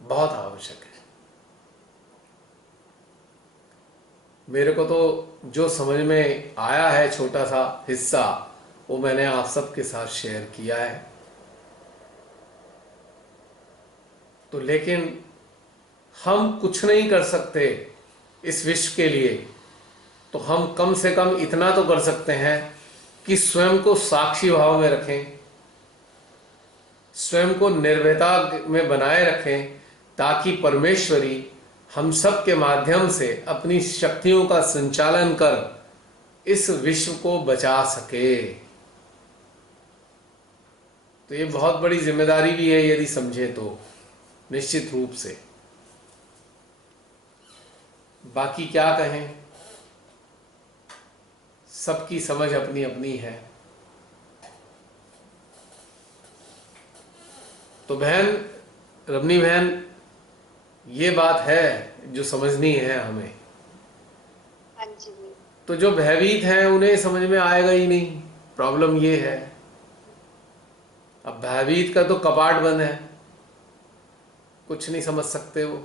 बहुत आवश्यक है। मेरे को तो जो समझ में आया है छोटा सा हिस्सा, वो मैंने आप सबके साथ शेयर किया है। तो लेकिन हम कुछ नहीं कर सकते इस विश्व के लिए, तो हम कम से कम इतना तो कर सकते हैं कि स्वयं को साक्षी भाव में रखें, स्वयं को निर्भयता में बनाए रखें, ताकि परमेश्वरी हम सब के माध्यम से अपनी शक्तियों का संचालन कर इस विश्व को बचा सके। तो ये बहुत बड़ी जिम्मेदारी भी है, यदि समझे तो निश्चित रूप से। बाकी क्या कहें, सबकी समझ अपनी अपनी है। तो बहन रमनी बहन, ये बात है जो समझनी है हमें। हाँ जी। तो जो भयभीत हैं उन्हें समझ में आएगा ही नहीं, प्रॉब्लम ये है। अब भयभीत का तो कपाट बंद है, कुछ नहीं समझ सकते वो।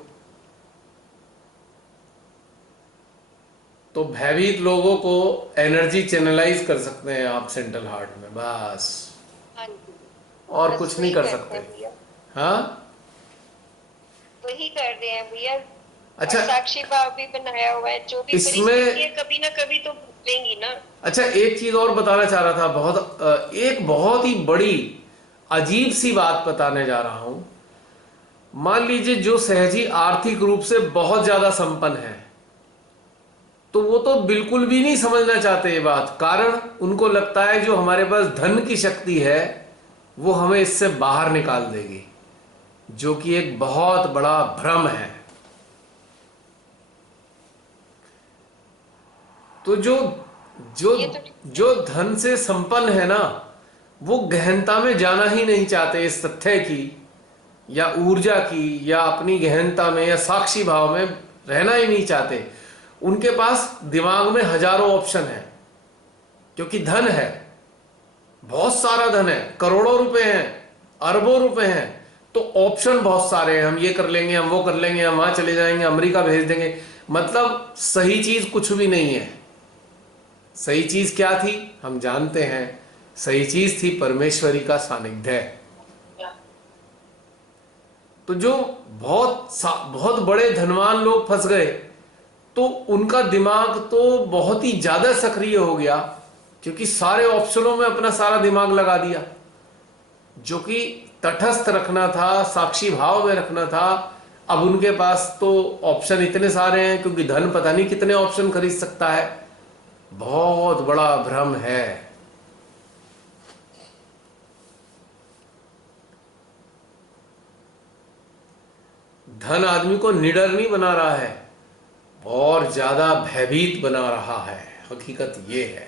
तो भयभीत लोगों को एनर्जी चैनलाइज कर सकते हैं आप सेंट्रल हार्ट में, बस, हाँ जी। और बस कुछ वही नहीं कर करते सकते। हैं भैया, हाँ, वही कर रहे हैं भैया। अच्छा, और साक्षी भाव भी बनाया हुआ है, जो भी इसमें परिस्थिति है कभी ना कभी तो भूलेंगी ना। अच्छा, एक चीज और बताना चाह रहा था, एक बहुत ही बड़ी अजीब सी बात बताने जा रहा हूं। मान लीजिए जो सहजी आर्थिक रूप से बहुत ज्यादा संपन्न है, तो वो तो बिल्कुल भी नहीं समझना चाहते ये बात। कारण उनको लगता है जो हमारे पास धन की शक्ति है वो हमें इससे बाहर निकाल देगी, जो कि एक बहुत बड़ा भ्रम है। तो जो जो जो धन से संपन्न है ना, वो गहनता में जाना ही नहीं चाहते इस तथ्य की या ऊर्जा की या अपनी गहनता में या साक्षी भाव में रहना ही नहीं चाहते। उनके पास दिमाग में हजारों ऑप्शन है, क्योंकि धन है, बहुत सारा धन है, करोड़ों रुपए हैं, अरबों रुपए हैं, तो ऑप्शन बहुत सारे हैं। हम ये कर लेंगे, हम वो कर लेंगे, हम वहां चले जाएंगे, अमेरिका भेज देंगे। मतलब सही चीज कुछ भी नहीं है। सही चीज क्या थी हम जानते हैं, सही चीज थी परमेश्वरी का सानिध्य। तो जो बहुत बड़े धनवान लोग फंस गए, तो उनका दिमाग तो बहुत ही ज्यादा सक्रिय हो गया, क्योंकि सारे ऑप्शनों में अपना सारा दिमाग लगा दिया। जो कि तटस्थ रखना था, साक्षी भाव में रखना था, अब उनके पास तो ऑप्शन इतने सारे हैं, क्योंकि धन पता नहीं कितने ऑप्शन खरीद सकता है। बहुत बड़ा भ्रम है। धन आदमी को निडर नहीं बना रहा है, और ज्यादा भयभीत बना रहा है। हकीकत ये है,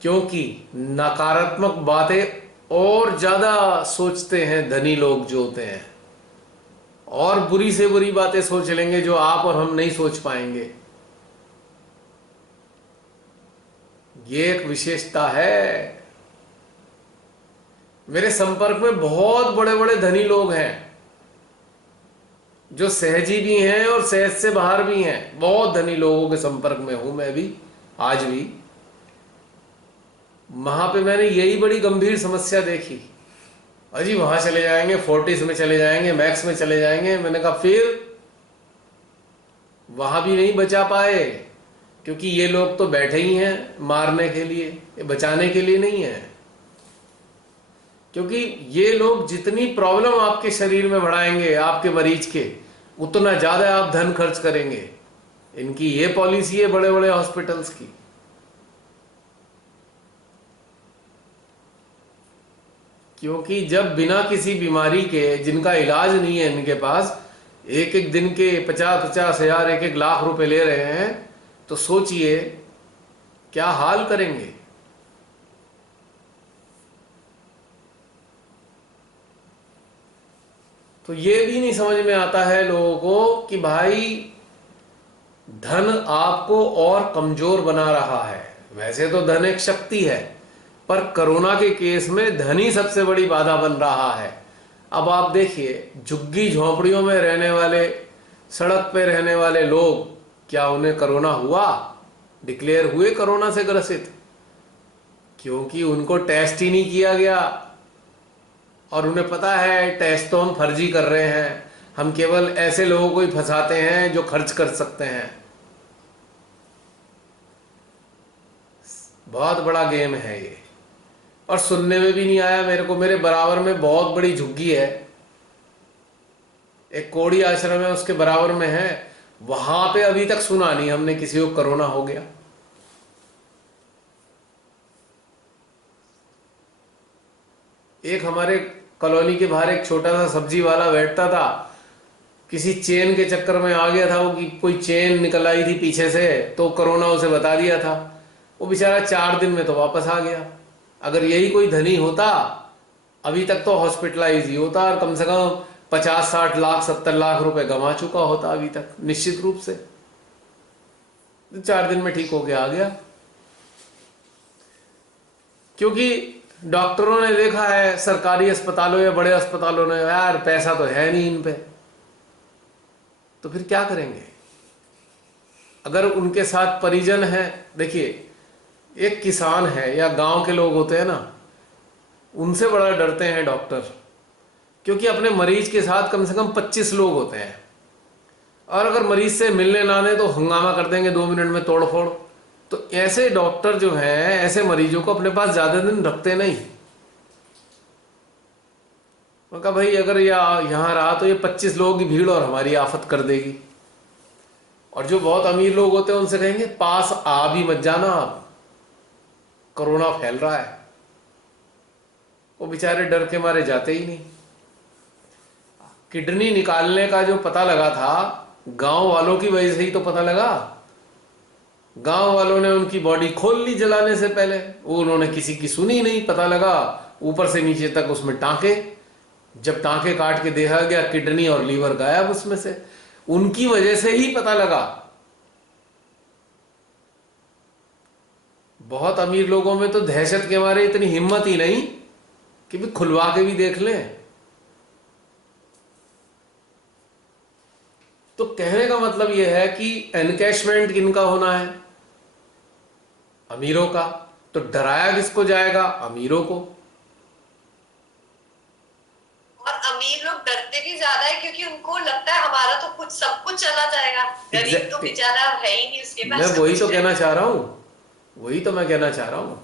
क्योंकि नकारात्मक बातें और ज्यादा सोचते हैं धनी लोग जो होते हैं, और बुरी से बुरी बातें सोच लेंगे जो आप और हम नहीं सोच पाएंगे। ये एक विशेषता है। मेरे संपर्क में बहुत बड़े बड़े धनी लोग हैं, जो सहजी भी हैं और सहज से बाहर भी हैं। बहुत धनी लोगों के संपर्क में हूं मैं भी, आज भी। वहां पे मैंने यही बड़ी गंभीर समस्या देखी। अजी वहां चले जाएंगे, फोर्टिस में चले जाएंगे, मैक्स में चले जाएंगे। मैंने कहा फिर वहां भी नहीं बचा पाए, क्योंकि ये लोग तो बैठे ही हैं मारने के लिए, ये बचाने के लिए नहीं है। क्योंकि ये लोग जितनी प्रॉब्लम आपके शरीर में बढ़ाएंगे आपके मरीज के, उतना ज्यादा आप धन खर्च करेंगे। इनकी ये पॉलिसी है बड़े बड़े हॉस्पिटल्स की। क्योंकि जब बिना किसी बीमारी के, जिनका इलाज नहीं है इनके पास, एक एक दिन के 50-50 हजार, 1-1 लाख रुपए ले रहे हैं, तो सोचिए क्या हाल करेंगे। तो ये भी नहीं समझ में आता है लोगों को कि भाई धन आपको और कमजोर बना रहा है। वैसे तो धन एक शक्ति है, पर कोरोना के केस में धन ही सबसे बड़ी बाधा बन रहा है। अब आप देखिए, झुग्गी झोंपड़ियों में रहने वाले, सड़क पे रहने वाले लोग, क्या उन्हें कोरोना हुआ? डिक्लेयर हुए कोरोना से ग्रसित? क्योंकि उनको टेस्ट ही नहीं किया गया, और उन्हें पता है टेस्ट तो हम फर्जी कर रहे हैं, हम केवल ऐसे लोगों को ही फंसाते हैं जो खर्च कर सकते हैं। बहुत बड़ा गेम है ये, और सुनने में भी नहीं आया मेरे को। मेरे बराबर में बहुत बड़ी झुग्गी है, एक कोड़ी आश्रम है, उसके बराबर में है, वहां पे अभी तक सुना नहीं हमने किसी को कोरोना हो गया। एक हमारे कॉलोनी के बाहर एक छोटा सा सब्जी वाला बैठता था, किसी चेन के चक्कर में आ गया था वो, कि कोई चेन निकल आई थी पीछे से, तो कोरोना उसे बता दिया था। वो बेचारा 4 दिन में तो वापस आ गया। अगर यही कोई धनी होता, अभी तक तो हॉस्पिटलाइज ही होता, और कम से कम 50-60 लाख 70 लाख रुपए गंवा चुका होता अभी तक, निश्चित रूप से। 4 दिन में ठीक होके आ गया, क्योंकि डॉक्टरों ने देखा है, सरकारी अस्पतालों या बड़े अस्पतालों ने, यार पैसा तो है नहीं इन पे, तो फिर क्या करेंगे। अगर उनके साथ परिजन है, देखिए एक किसान है या गांव के लोग होते हैं ना, उनसे बड़ा डरते हैं डॉक्टर, क्योंकि अपने मरीज के साथ कम से कम 25 लोग होते हैं, और अगर मरीज से मिलने ना दें तो हंगामा कर देंगे 2 मिनट में तोड़ फोड़। तो ऐसे डॉक्टर जो हैं, ऐसे मरीजों को अपने पास ज्यादा दिन रखते नहीं। उनका भाई अगर यहां रहा तो ये 25 लोगों की भीड़ और हमारी आफत कर देगी। और जो बहुत अमीर लोग होते हैं उनसे कहेंगे पास आ भी मत जाना आप, कोरोना फैल रहा है। वो बेचारे डर के मारे जाते ही नहीं। किडनी निकालने का जो पता लगा था, गांव वालों की वजह से ही तो पता लगा। गांव वालों ने उनकी बॉडी खोल ली जलाने से पहले, वो उन्होंने किसी की सुनी नहीं, पता लगा ऊपर से नीचे तक उसमें टांके। जब टांके काट के देखा गया, किडनी और लीवर गायब उसमें से, उनकी वजह से ही पता लगा। बहुत अमीर लोगों में तो दहशत के मारे इतनी हिम्मत ही नहीं कि भी खुलवा के भी देख लें। तो कहने का मतलब यह है कि एनकैशमेंट किनका होना है? अमीरों का। तो डराया किसको जाएगा? अमीरों को। और अमीर लोग डरते भी ज्यादा है, क्योंकि उनको लगता है हमारा तो कुछ सब कुछ चला जाएगा, गरीब तो बेचारा है ही नहीं उसके पास। मैं वही तो कहना चाह रहा हूं, वही तो मैं कहना चाह रहा हूं,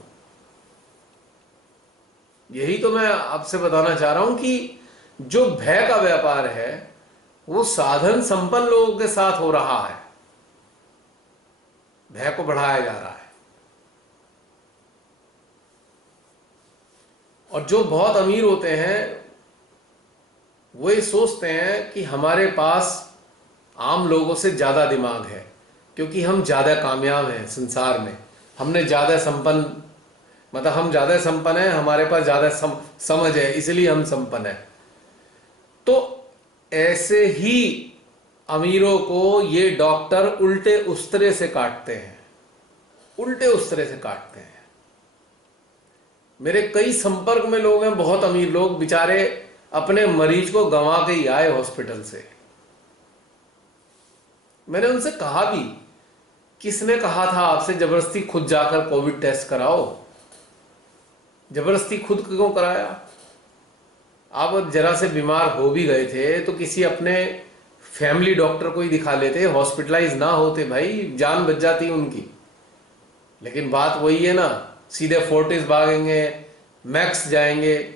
यही तो मैं आपसे बताना चाह रहा हूं कि जो भय का व्यापार है वो साधन संपन्न लोगों के साथ हो रहा है, भय को बढ़ाया जा रहा है। और जो बहुत अमीर होते हैं वो ये सोचते हैं कि हमारे पास आम लोगों से ज्यादा दिमाग है, क्योंकि हम ज्यादा कामयाब हैं संसार में, हमने ज्यादा संपन्न, मतलब हम ज्यादा संपन्न हैं, हमारे पास ज्यादा समझ है, इसलिए हम संपन्न हैं। तो ऐसे ही अमीरों को ये डॉक्टर उल्टे उस्तरे से काटते हैं, उल्टे उस्तरे से काटते हैं। मेरे कई संपर्क में लोग हैं, बहुत अमीर लोग, बेचारे अपने मरीज को गंवा के ही आए हॉस्पिटल से। मैंने उनसे कहा भी, किसने कहा था आपसे जबरदस्ती खुद जाकर कोविड टेस्ट कराओ? जबरदस्ती खुद क्यों कराया? आप जरा से बीमार हो भी गए थे तो किसी अपने फैमिली डॉक्टर को ही दिखा लेते, हॉस्पिटलाइज ना होते, भाई जान बच जाती उनकी। लेकिन बात वही है ना, सीधे फोर्टिस भागेंगे, मैक्स जाएंगे,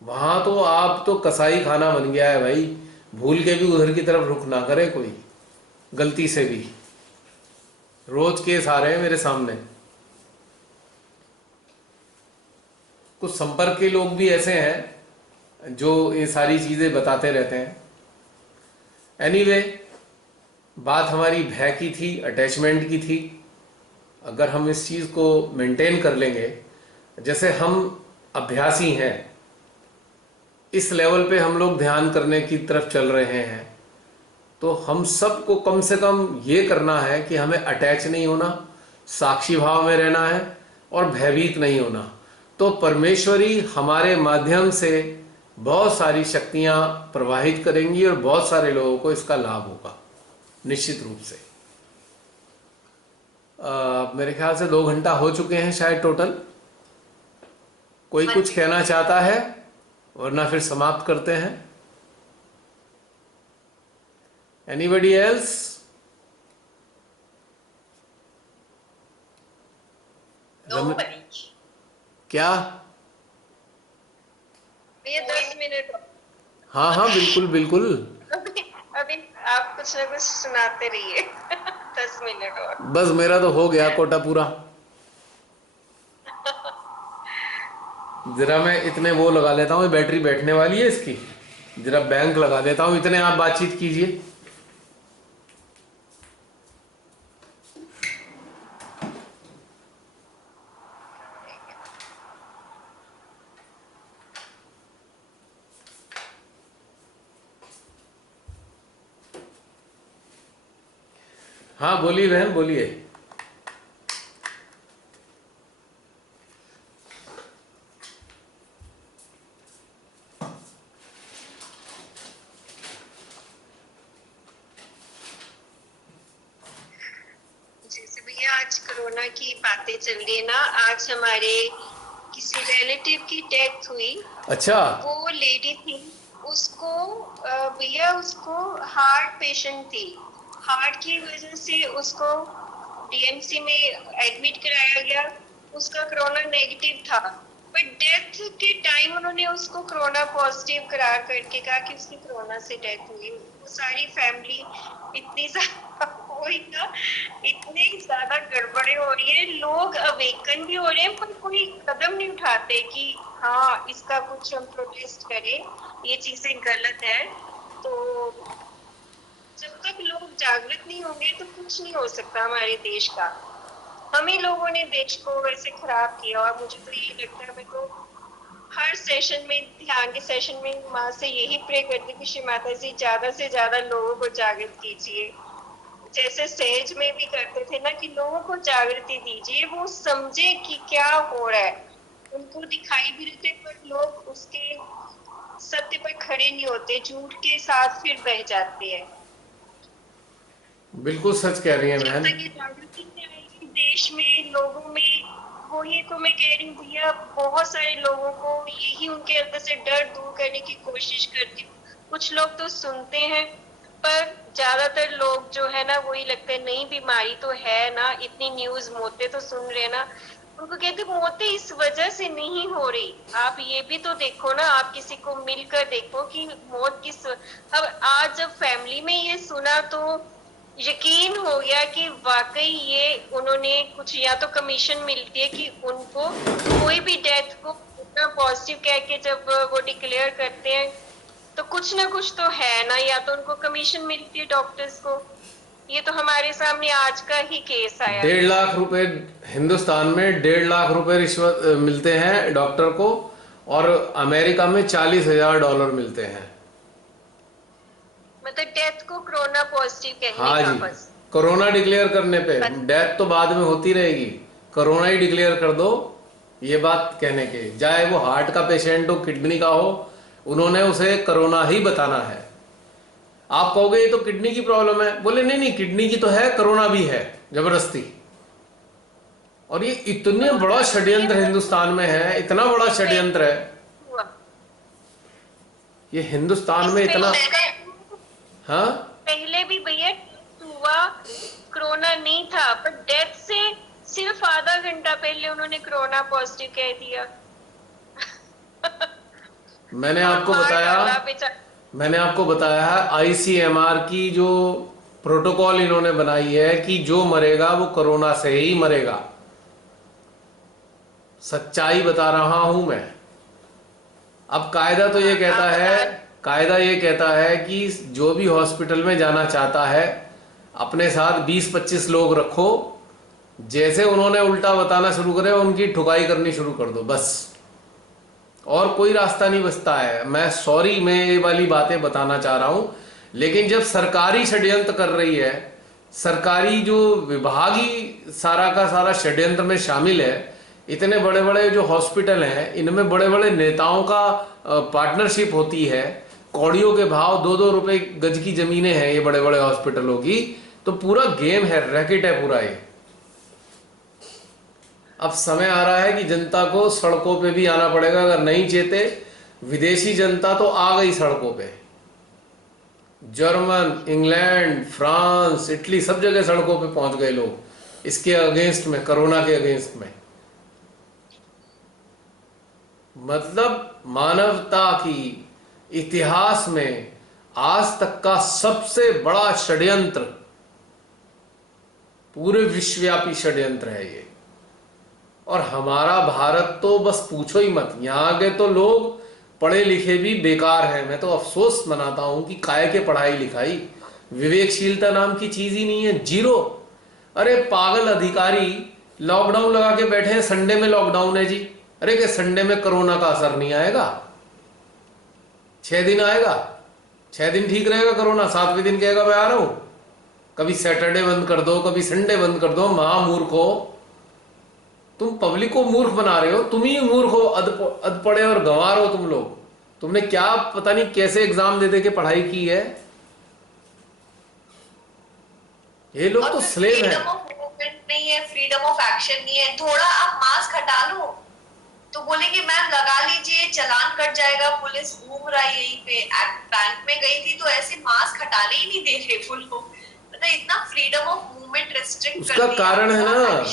वहां तो आप तो कसाई खाना बन गया है भाई। भूल के भी उधर की तरफ रुख ना करे कोई, गलती से भी। रोज केस आ रहे हैं मेरे सामने, कुछ संपर्क के लोग भी ऐसे हैं जो ये सारी चीज़ें बताते रहते हैं। एनीवे, बात हमारी भय की थी, अटैचमेंट की थी। अगर हम इस चीज़ को मेंटेन कर लेंगे, जैसे हम अभ्यासी हैं, इस लेवल पे हम लोग ध्यान करने की तरफ चल रहे हैं, तो हम सबको कम से कम ये करना है कि हमें अटैच नहीं होना, साक्षी भाव में रहना है और भयभीत नहीं होना। तो परमेश्वरी हमारे माध्यम से बहुत सारी शक्तियां प्रवाहित करेंगी और बहुत सारे लोगों को इसका लाभ होगा, निश्चित रूप से। मेरे ख्याल से 2 घंटा हो चुके हैं शायद टोटल। कोई कुछ कहना चाहता है, वरना फिर समाप्त करते हैं। Anybody else? क्या? ये 10 मिनट। हाँ हाँ, बिल्कुल बिल्कुल। अभी आप कुछ ना कुछ सुनाते रहिए। 10 मिनट और। बस मेरा तो हो गया कोटा पूरा। जरा मैं इतने वो लगा लेता हूँ, बैटरी बैठने वाली है इसकी, जरा बैंक लगा देता हूँ। इतने आप बातचीत कीजिए। हाँ बोलिए बहन, बोलिए। जैसे भैया आज कोरोना की बातें चल रही है ना, आज हमारे किसी रिलेटिव की डेथ हुई। अच्छा। वो लेडी थी, उसको भैया उसको हार्ट पेशेंट थी। हार्ट की वजह से उसको डीएमसी में एडमिट कराया गया। उसका कोरोना नेगेटिव था, बट डेथ के टाइम उन्होंने उसको कोरोना पॉजिटिव करार करके कहा कि उसकी कोरोना से डेथ हुई। वो सारी फैमिली इतनी इतनी ज्यादा गड़बड़े हो रही है, लोग अवेकन भी हो रहे हैं, पर कोई कदम नहीं उठाते कि हाँ इसका कुछ हम प्रोटेस्ट करें, ये चीजें गलत है। तो जब तक लोग जागृत नहीं होंगे तो कुछ नहीं हो सकता हमारे देश का। हम ही लोगों ने देश को वैसे खराब किया। और मुझे तो ये लगता है, मेरे को हर सेशन में, ध्यान के सेशन में माँ से यही प्रे करती कि श्री माता जी ज्यादा से ज्यादा लोगों को जागृत कीजिए। जैसे सेज में भी करते थे ना कि लोगों को जागृति दीजिए, वो समझे कि क्या हो रहा है। उनको दिखाई भी देते पर लोग उसके सत्य पर खड़े नहीं होते, झूठ के साथ फिर बह जाते हैं। बिल्कुल सच कह रही है जब बहन। तक ये जागृति नहीं आएगी देश में, लोगों में, वो ये तो मैं कह रही हूँ भैया, बहुत सारे लोगों को यही उनके अंदर से डर दूर करने की कोशिश करती हूँ। कुछ लोग तो सुनते हैं, पर ज्यादातर लोग जो है ना, वही लगता है नहीं बीमारी तो है ना, इतनी न्यूज मौतें तो सुन रहे ना। उनको कहते मौतें इस वजह से नहीं हो रही, आप ये भी तो देखो ना, आप किसी को मिलकर देखो कि मौत किस। अब आज जब फैमिली में ये सुना तो यकीन हो गया कि वाकई ये उन्होंने कुछ, या तो कमीशन मिलती है कि उनको कोई भी डेथ को पॉजिटिव कह के जब वो डिक्लेयर करते हैं तो कुछ ना कुछ तो है ना, या तो उनको कमीशन मिलती है डॉक्टर्स को। ये तो हमारे सामने आज का ही केस आया। 1.5 लाख रुपए हिंदुस्तान में 1.5 लाख रुपए रिश्वत मिलते हैं डॉक्टर को, और अमेरिका में $40,000 मिलते हैं। मतलब डेथ को कोरोना पॉजिटिव कहने हाँ का जी, बस। कोरोना डिक्लेयर करने पे। बस। डेथ तो बाद में होती रहेगी, कोरोना ही डिक्लेयर कर दो। ये बात कहने के, चाहे वो हार्ट का पेशेंट हो, किडनी का हो, उन्होंने उसे कोरोना ही बताना है। आप कहोगे ये तो किडनी की प्रॉब्लम है, बोले नहीं नहीं, किडनी की तो है, कोरोना भी है, जबरदस्ती। और ये इतने बड़ा षड्यंत्र हिंदुस्तान में है, इतना बड़ा षड्यंत्र है ये हिंदुस्तान में, इतना। हाँ, पहले भी भैया हुआ, कोरोना नहीं था, पर डेथ से सिर्फ आधा घंटा पहले उन्होंने कोरोना पॉजिटिव कह दिया। मैंने आपको बताया है आईसीएमआर की जो प्रोटोकॉल इन्होंने बनाई है कि जो मरेगा वो कोरोना से ही मरेगा। सच्चाई बता रहा हूं मैं। अब कायदा ये कहता है कि जो भी हॉस्पिटल में जाना चाहता है अपने साथ 20-25 लोग रखो, जैसे उन्होंने उल्टा बताना शुरू करे उनकी ठुकाई करनी शुरू कर दो, बस। और कोई रास्ता नहीं बचता है। मैं सॉरी, मैं ये वाली बातें बताना चाह रहा हूं, लेकिन जब सरकारी षड्यंत्र कर रही है, सरकारी जो विभाग ही सारा का सारा षड्यंत्र में शामिल है, इतने बड़े बड़े जो हॉस्पिटल हैं इनमें बड़े बड़े नेताओं का पार्टनरशिप होती है, कौड़ियों के भाव 2-2 रुपए गज की जमीनें हैं ये बड़े बड़े हॉस्पिटलों की, तो पूरा गेम है, रैकेट है पूरा ये। अब समय आ रहा है कि जनता को सड़कों पे भी आना पड़ेगा। अगर नहीं चेते, विदेशी जनता तो आ गई सड़कों पे, जर्मन, इंग्लैंड, फ्रांस, इटली, सब जगह सड़कों पे पहुंच गए लोग इसके अगेंस्ट में, कोरोना के अगेंस्ट में। मतलब मानवता की इतिहास में आज तक का सबसे बड़ा षड्यंत्र, पूरे विश्वव्यापी षड्यंत्र है ये। और हमारा भारत तो बस पूछो ही मत, यहां के तो लोग पढ़े लिखे भी बेकार हैं। मैं तो अफसोस मनाता हूं कि काय के पढ़ाई लिखाई, विवेकशीलता नाम की चीज ही नहीं है, जीरो। अरे पागल अधिकारी लॉकडाउन लगा के बैठे हैं, संडे में लॉकडाउन है जी। अरे क्या संडे में कोरोना का असर नहीं आएगा? 6 दिन आएगा, 6 दिन ठीक रहेगा कोरोना, 7वें दिन कहेगा मैं आ रहा हूं। कभी सैटरडे बंद कर दो, कभी संडे बंद कर दो। महामूर्ख हो तुम, पब्लिक को मूर्ख बना रहे हो, तुम ही मूर्ख हो, अधपढ़े और गंवार हो तुम लोग। तुमने क्या पता नहीं कैसे एग्जाम दे दे के पढ़ाई की है। ये लोग तो स्लेव हैं। फ्रीडम ऑफ मूवमेंट नहीं है, फ्रीडम ऑफ एक्शन नहीं है। थोड़ा आप मास्क हटा लो तो बोलेंगे मैम लगा लीजिए, चालान कट जाएगा, पुलिस घूम रहा है यहीं पे। बैंक में गई थी तो ऐसे मास्क हटाने ही नहीं दे रहे वो लोग। मतलब इतना फ्रीडम ऑफ मूवमेंट रेस्ट्रिक्ट कर दिया। उसका कारण है ना,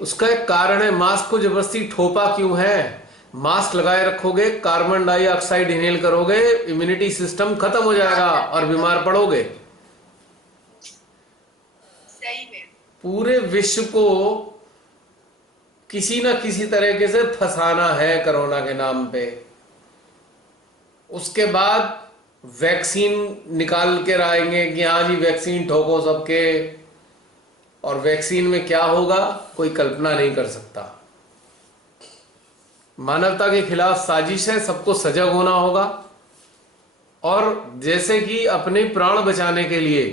उसका एक कारण है, मास्क को जबरदस्ती ठोपा क्यों है? मास्क लगाए रखोगे, कार्बन डाइऑक्साइड इनहेल करोगे, इम्यूनिटी सिस्टम खत्म हो जाएगा और बीमार पड़ोगे। सही में पूरे विश्व को किसी ना किसी तरीके से फंसाना है कोरोना के नाम पे। उसके बाद वैक्सीन निकाल के आएंगे कि हाँ जी वैक्सीन ठोको सबके, और वैक्सीन में क्या होगा कोई कल्पना नहीं कर सकता। मानवता के खिलाफ साजिश है, सबको सजग होना होगा। और जैसे कि अपने प्राण बचाने के लिए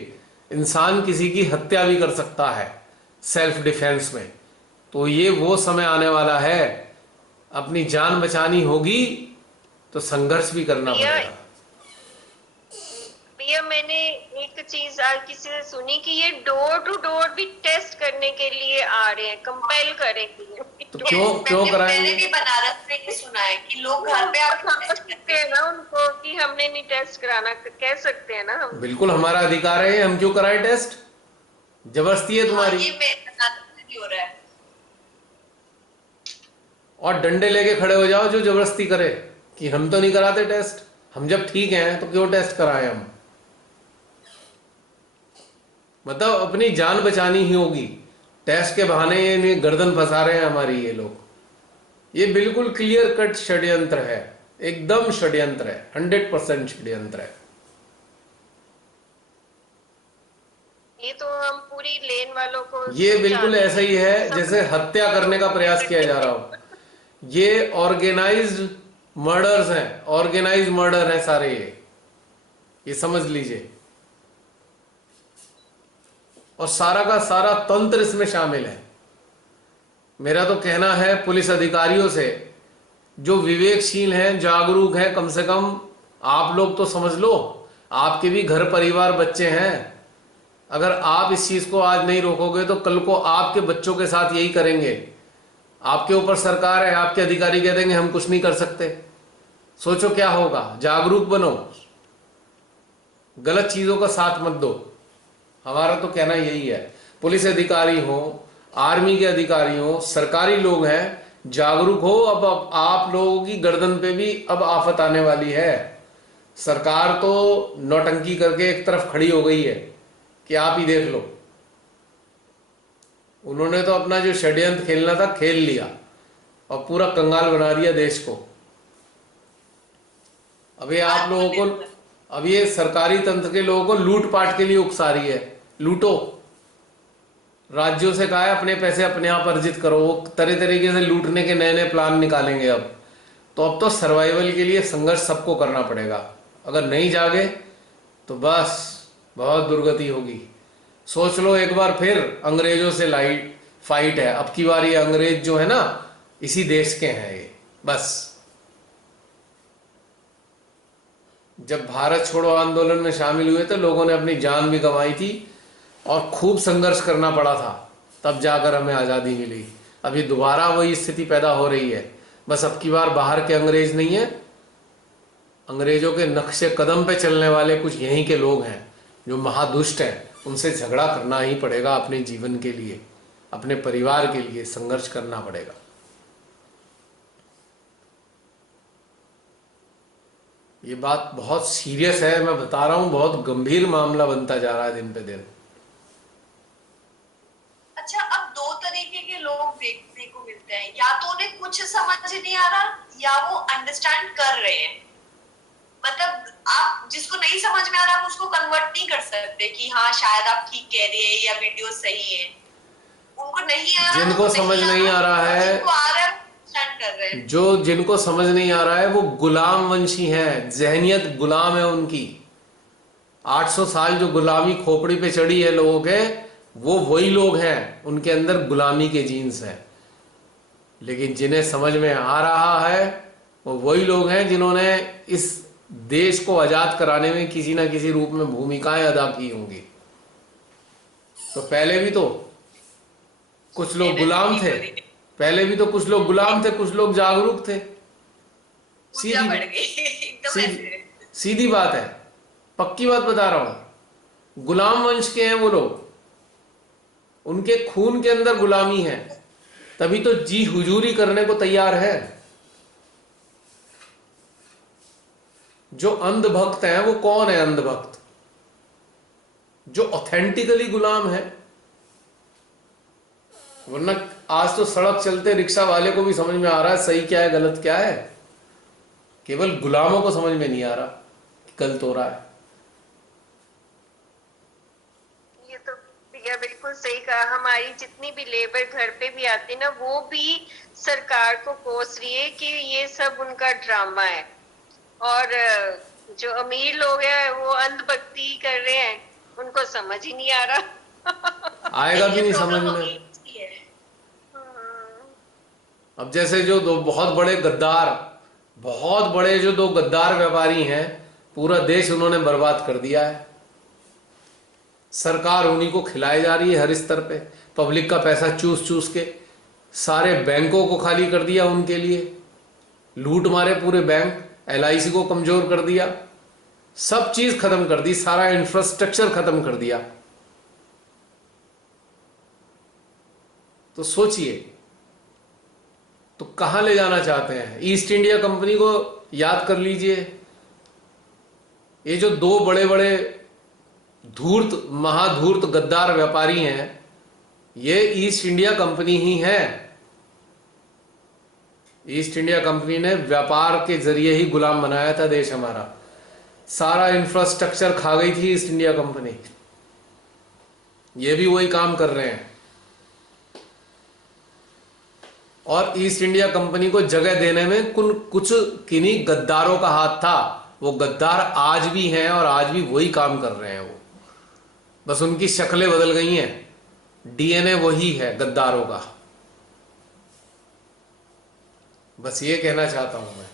इंसान किसी की हत्या भी कर सकता है सेल्फ डिफेंस में, तो ये वो समय आने वाला है, अपनी जान बचानी होगी तो संघर्ष भी करना पड़ेगा। भैया मैंने एक चीज आज किसी से सुनी कि ये डोर टू डोर भी टेस्ट करने के लिए आ रहे हैं, कंपेल करेंगे। तो क्यों कराएंगे? मैंने भी बनारस में ही सुना है कि लोग घर पे आकर समझ सकते हैं ना उनको कि हमने नहीं टेस्ट कराना, कह सकते हैं ना हम। बिल्कुल हमारा अधिकार है, हम क्यों कराएं टेस्ट? जबरदस्ती है तुम्हारी। ये बनारस में हो रहा है। और डंडे लेके खड़े हो जाओ जो जबरदस्ती करे कि हम तो नहीं कराते टेस्ट, हम जब ठीक हैं तो क्यों टेस्ट कराएं हम? मतलब अपनी जान बचानी ही होगी, टेस्ट के बहाने ये गर्दन फंसा रहे हैं हमारी ये लोग। ये बिल्कुल क्लियर कट षड्यंत्र है, एकदम षड्यंत्र है, 100% षड्यंत्र है। ये तो हम पूरी लेन वालों को ये बिल्कुल ऐसा ही है जैसे हत्या करने का प्रयास किया जा रहा हो। ये ऑर्गेनाइज्ड मर्डर्स हैं, ऑर्गेनाइज्ड मर्डर है सारे ये समझ लीजिए। और सारा का सारा तंत्र इसमें शामिल है। मेरा तो कहना है पुलिस अधिकारियों से, जो विवेकशील हैं, जागरूक हैं, कम से कम आप लोग तो समझ लो, आपके भी घर परिवार बच्चे हैं। अगर आप इस चीज को आज नहीं रोकोगे तो कल को आपके बच्चों के साथ यही करेंगे। आपके ऊपर सरकार है, आपके अधिकारी कह देंगे हम कुछ नहीं कर सकते। सोचो क्या होगा। जागरूक बनो, गलत चीजों का साथ मत दो। हमारा तो कहना यही है, पुलिस अधिकारी हो, आर्मी के अधिकारी हो, सरकारी लोग हैं, जागरूक हो। अब आप लोगों की गर्दन पे भी अब आफत आने वाली है। सरकार तो नौटंकी करके एक तरफ खड़ी हो गई है कि आप ही देख लो। उन्होंने तो अपना जो षड्यंत्र खेलना था खेल लिया। और पूरा कंगाल बना दिया देश को। अभी आप लोगों को, अब ये सरकारी तंत्र के लोगों को लूटपाट के लिए उकसा रही है। लूटो, राज्यों से कहा है अपने पैसे अपने आप अर्जित करो। वो तरह तरीके से लूटने के नए नए प्लान निकालेंगे अब तो सर्वाइवल के लिए संघर्ष सबको करना पड़ेगा। अगर नहीं जागे तो बस बहुत दुर्गति होगी। सोच लो एक बार फिर अंग्रेजों से लाइट फाइट है। अब की बार ये अंग्रेज जो है ना, इसी देश के हैं ये। बस जब भारत छोड़ो आंदोलन में शामिल हुए थे, लोगों ने अपनी जान भी गंवाई थी और खूब संघर्ष करना पड़ा था, तब जाकर हमें आज़ादी मिली। अभी दोबारा वही स्थिति पैदा हो रही है। बस अब की बार बाहर के अंग्रेज नहीं है, अंग्रेजों के नक्शे कदम पे चलने वाले कुछ यहीं के लोग हैं जो महादुष्ट हैं। उनसे झगड़ा करना ही पड़ेगा। अपने जीवन के लिए, अपने परिवार के लिए संघर्ष करना पड़ेगा। ये बात बहुत सीरियस है, मैं बता रहा हूं। बहुत गंभीर मामला बनता जा रहा है दिन पे दिन। अच्छा, अब दो तरीके के लोग देखने को मिलते हैं, या तो उन्हें कुछ समझ नहीं आ रहा या वो अंडरस्टैंड कर रहे हैं। मतलब आप जिसको नहीं समझ में आ रहा, आप उसको कन्वर्ट नहीं कर सकते कि हाँ शायद आप ठीक कह रहे हैं या वीडियो सही है। उनको नहीं आ रहा, जिनको समझ नहीं आ रहा है, जिनको आ रहा है अंडरस्टैंड कर रहे हैं। जो जिनको समझ नहीं आ रहा है वो गुलाम वंशी हैं। जहनियत गुलाम है उनकी। 800 साल जो गुलामी खोपड़ी पे चढ़ी है लोगों के, वो वही लोग हैं। उनके अंदर गुलामी के जीन्स हैं। लेकिन जिन्हें समझ में आ रहा है वो वही लोग हैं जिन्होंने इस देश को आजाद कराने में किसी ना किसी रूप में भूमिकाएं अदा की होंगी। तो पहले भी तो कुछ लोग गुलाम थे, पहले भी तो कुछ लोग गुलाम थे, कुछ लोग जागरूक थे। सीधी बात है, पक्की बात बता रहा हूं। गुलाम वंश के हैं वो लोग, उनके खून के अंदर गुलामी है, तभी तो जी हुजूरी करने को तैयार है। जो अंधभक्त हैं वो कौन है? अंधभक्त जो ऑथेंटिकली गुलाम है। वरना आज तो सड़क चलते रिक्शा वाले को भी समझ में आ रहा है सही क्या है गलत क्या है। केवल गुलामों को समझ में नहीं आ रहा कि गलत हो रहा है। ये तो भैया बिल्कुल सही कहा। हमारी जितनी भी लेबर घर पे भी आती है ना, वो भी सरकार को कोस रही है कि ये सब उनका ड्रामा है। और जो अमीर लोग हैं वो अंधभक्ति कर रहे हैं, उनको समझ ही नहीं आ रहा। आएगा भी नहीं समझ में। अब जैसे जो दो बहुत बड़े गद्दार, बहुत बड़े जो दो गद्दार व्यापारी हैं, पूरा देश उन्होंने बर्बाद कर दिया है। सरकार उन्हीं को खिलाई जा रही है हर स्तर पे। पब्लिक का पैसा चूस चूस के सारे बैंकों को खाली कर दिया उनके लिए। लूट मारे पूरे बैंक, LIC को कमजोर कर दिया, सब चीज खत्म कर दी, सारा इंफ्रास्ट्रक्चर खत्म कर दिया। तो सोचिए तो कहां ले जाना चाहते हैं? ईस्ट इंडिया कंपनी को याद कर लीजिए। ये जो दो बड़े बड़े धूर्त महाधूर्त गद्दार व्यापारी हैं, ये ईस्ट इंडिया कंपनी ही है। ईस्ट इंडिया कंपनी ने व्यापार के जरिए ही गुलाम बनाया था देश हमारा। सारा इंफ्रास्ट्रक्चर खा गई थी ईस्ट इंडिया कंपनी। ये भी वही काम कर रहे हैं। और ईस्ट इंडिया कंपनी को जगह देने में कुछ किन्हीं गद्दारों का हाथ था। वो गद्दार आज भी हैं और आज भी वही काम कर रहे हैं। वो बस उनकी शक्लें बदल गई हैं, DNA वही है गद्दारों का। बस ये कहना चाहता हूं मैं।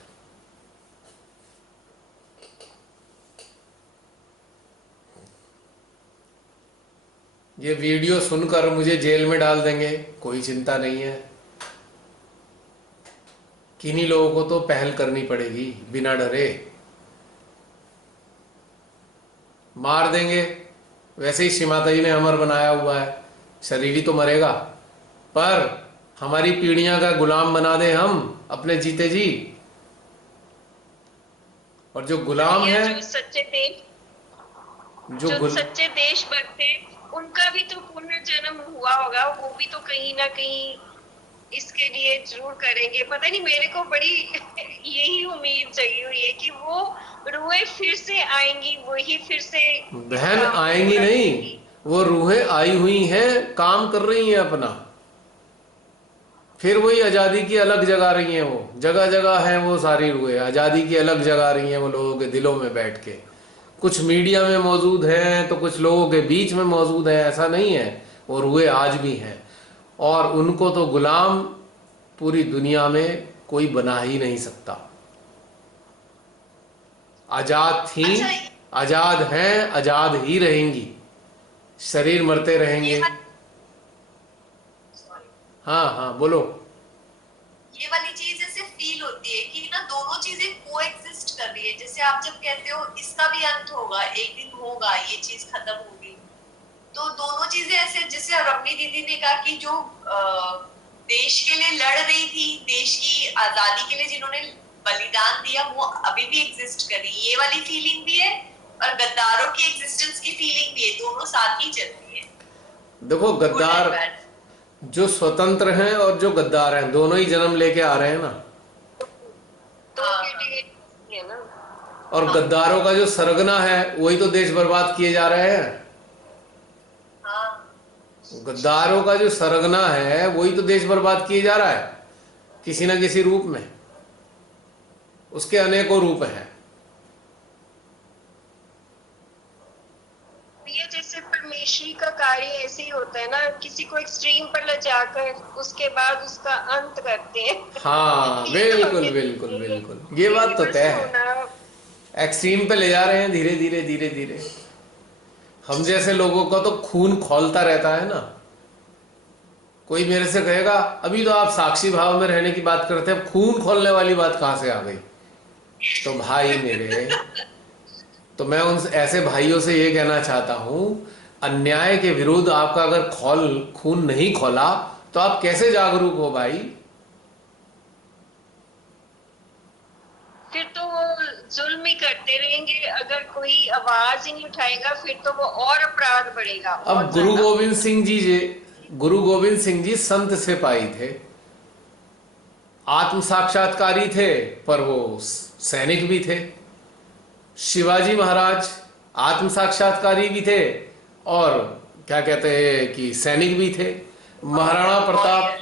ये वीडियो सुनकर मुझे जेल में डाल देंगे, कोई चिंता नहीं है। किन्हीं लोगों को तो पहल करनी पड़ेगी बिना डरे। मार देंगे, वैसे ही श्री माता जी ने अमर बनाया हुआ है, शरीर ही तो मरेगा। पर हमारी पीढ़ियां का गुलाम बना दे हम अपने जीते जी। और जो गुलाम है, जो सच्चे देशभक्त थे, उनका भी तो पुनर्जन्म हुआ होगा। वो भी तो कहीं ना कहीं इसके लिए जरूर करेंगे। पता नहीं मेरे को बड़ी यही उम्मीद जगी हुई है कि वो रूहें फिर से आएंगी, वही फिर से इस बहन काम को आएंगी पूरा नहीं, करेंगी। वो रूहें आई हुई हैं, काम कर रही हैं अपना। फिर वही आजादी की अलग जगा रही हैं, वो जगह जगह है, वो सारी रूहें आजादी की अलग जगा रही हैं, वो लोगों के दिलों में बैठ के। कुछ मीडिया में मौजूद हैं तो कुछ लोगों के बीच में मौजूद है, ऐसा नहीं है। वो रूहें आज भी हैं, और उनको तो गुलाम पूरी दुनिया में कोई बना ही नहीं सकता। आजाद थी, अच्छा, आजाद हैं, आजाद ही रहेंगी। शरीर मरते रहेंगे। ये वाली sorry, हाँ हाँ बोलो। ये वाली चीज ऐसे फील होती है कि ना दोनों चीजें को एग्जिस्ट कर रही है। जैसे आप जब कहते हो इसका भी अंत होगा, एक दिन होगा, ये चीज खत्म होगी, तो दोनों चीजें ऐसे, जैसे रमनी दीदी ने कहा कि जो देश के लिए लड़ रही थी, देश की आजादी के लिए जिन्होंने बलिदान दिया, वो अभी भी एग्जिस्ट कर रही है। ये वाली फीलिंग भी है और गद्दारों की एग्जिस्टेंस की फीलिंग भी है, दोनों साथ ही चल रही है। देखो गुड एंड गद्दार, बैड। जो स्वतंत्र हैं और जो गद्दार हैं, दोनों ही जन्म लेके आ रहे हैं ना। दो हाँ, कैटेगरी है ना। और गद्दारों का जो सरगना है वही तो देश बर्बाद किए जा रहे हैं। हाँ, गद्दारों का जो सरगना है वही तो देश बर्बाद किए जा रहा है, किसी ना किसी रूप में। उसके अनेकों रूप हैं। ये जैसे परमेश्वरी का कार्य ऐसे ही होता है ना, किसी को एक्सट्रीम पर ले जाकर उसके बाद उसका अंत करते हैं। हाँ ये तो बिल्कुल हमें बिल्कुल बिल्कुल, ये बात तो तय है। होना। एक्सट्रीम पे ले जा रहे हैं, धीरे धीरे धीरे धीरे। हम जैसे लोगों का तो खून खौलता रहता है ना। कोई मेरे से कहेगा अभी तो आप साक्षी भाव में रहने की बात करते हैं, अब खून खोलने वाली बात कहाँ से आ गई? तो भाई मेरे, तो मैं उन ऐसे भाइयों से ये कहना चाहता हूं, अन्याय के विरुद्ध आपका अगर खून नहीं खोला तो आप कैसे जागरूक हो भाई? फिर तो वो जुल्म ही करते रहेंगे। अगर कोई आवाज ही नहीं उठाएगा फिर तो वो और अपराध बढ़ेगा। अब और ज्यादा। गुरु गोविंद सिंह जी संत सिपाही थे, आत्म साक्षात्कारी थे, पर वो सैनिक भी थे। शिवाजी महाराज आत्म साक्षात्कारी भी थे और क्या कहते हैं कि सैनिक भी थे। महाराणा प्रताप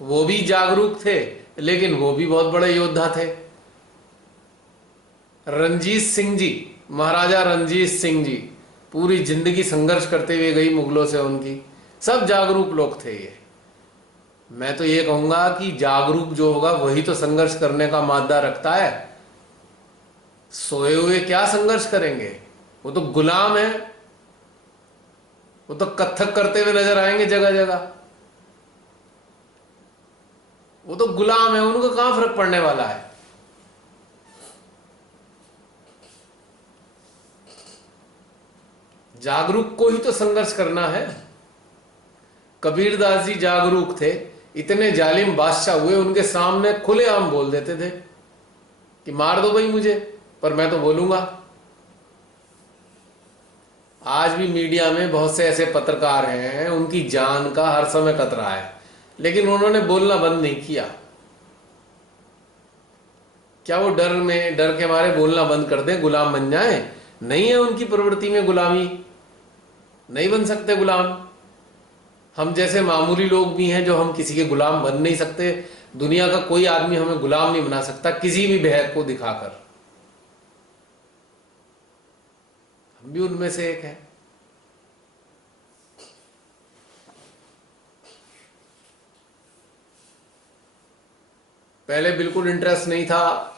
वो भी जागरूक थे, लेकिन वो भी बहुत बड़े योद्धा थे। रणजीत सिंह जी, महाराजा रणजीत सिंह जी, पूरी जिंदगी संघर्ष करते हुए गई मुगलों से उनकी। सब जागरूक लोग थे ये। मैं तो ये कहूंगा कि जागरूक जो होगा वही तो संघर्ष करने का मादा रखता है। सोए हुए क्या संघर्ष करेंगे? वो तो गुलाम है, वो तो कत्थक करते हुए नजर आएंगे जगह जगह। वो तो गुलाम है, उनको कहां फर्क पड़ने वाला है? जागरूक को ही तो संघर्ष करना है। कबीरदास जी जागरूक थे, इतने जालिम बादशाह हुए, उनके सामने खुलेआम बोल देते थे कि मार दो भाई मुझे, पर मैं तो बोलूंगा। आज भी मीडिया में बहुत से ऐसे पत्रकार हैं, उनकी जान का हर समय खतरा है, लेकिन उन्होंने बोलना बंद नहीं किया। क्या वो डर के मारे बोलना बंद कर दें, गुलाम बन जाएं? नहीं है उनकी प्रवृत्ति में गुलामी, नहीं बन सकते गुलाम। हम जैसे मामूली लोग भी हैं जो हम किसी के गुलाम बन नहीं सकते। दुनिया का कोई आदमी हमें गुलाम नहीं बना सकता किसी भी भेद को दिखाकर। हम भी उनमें से एक हैं। पहले बिल्कुल इंटरेस्ट नहीं था,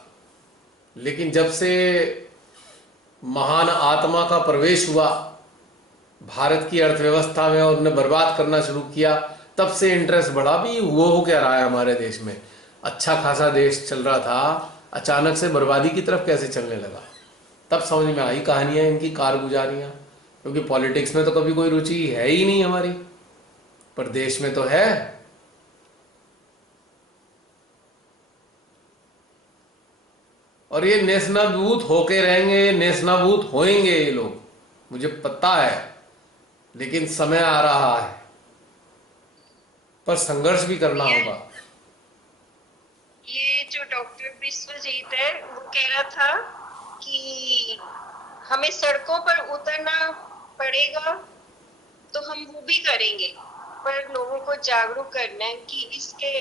लेकिन जब से महान आत्मा का प्रवेश हुआ भारत की अर्थव्यवस्था में और उन्हें बर्बाद करना शुरू किया, तब से इंटरेस्ट बढ़ा। भी वो हो क्या रहा है हमारे देश में? अच्छा खासा देश चल रहा था, अचानक से बर्बादी की तरफ कैसे चलने लगा? तब समझ में आई कहानियां इनकी कारगुजारियां। क्योंकि पॉलिटिक्स में तो कभी कोई रुचि है ही नहीं हमारी, पर देश में तो है। और ये नेस्तनाबूत होके रहेंगे, नेस्तनाबूत होएंगे ये लोग, मुझे पता है। लेकिन समय आ रहा है, पर संघर्ष भी करना होगा। जो डॉक्टर विश्वजीत है वो कह रहा था कि हमें सड़कों पर उतरना पड़ेगा, तो हम वो भी करेंगे, पर लोगों को जागरूक करना है कि इसके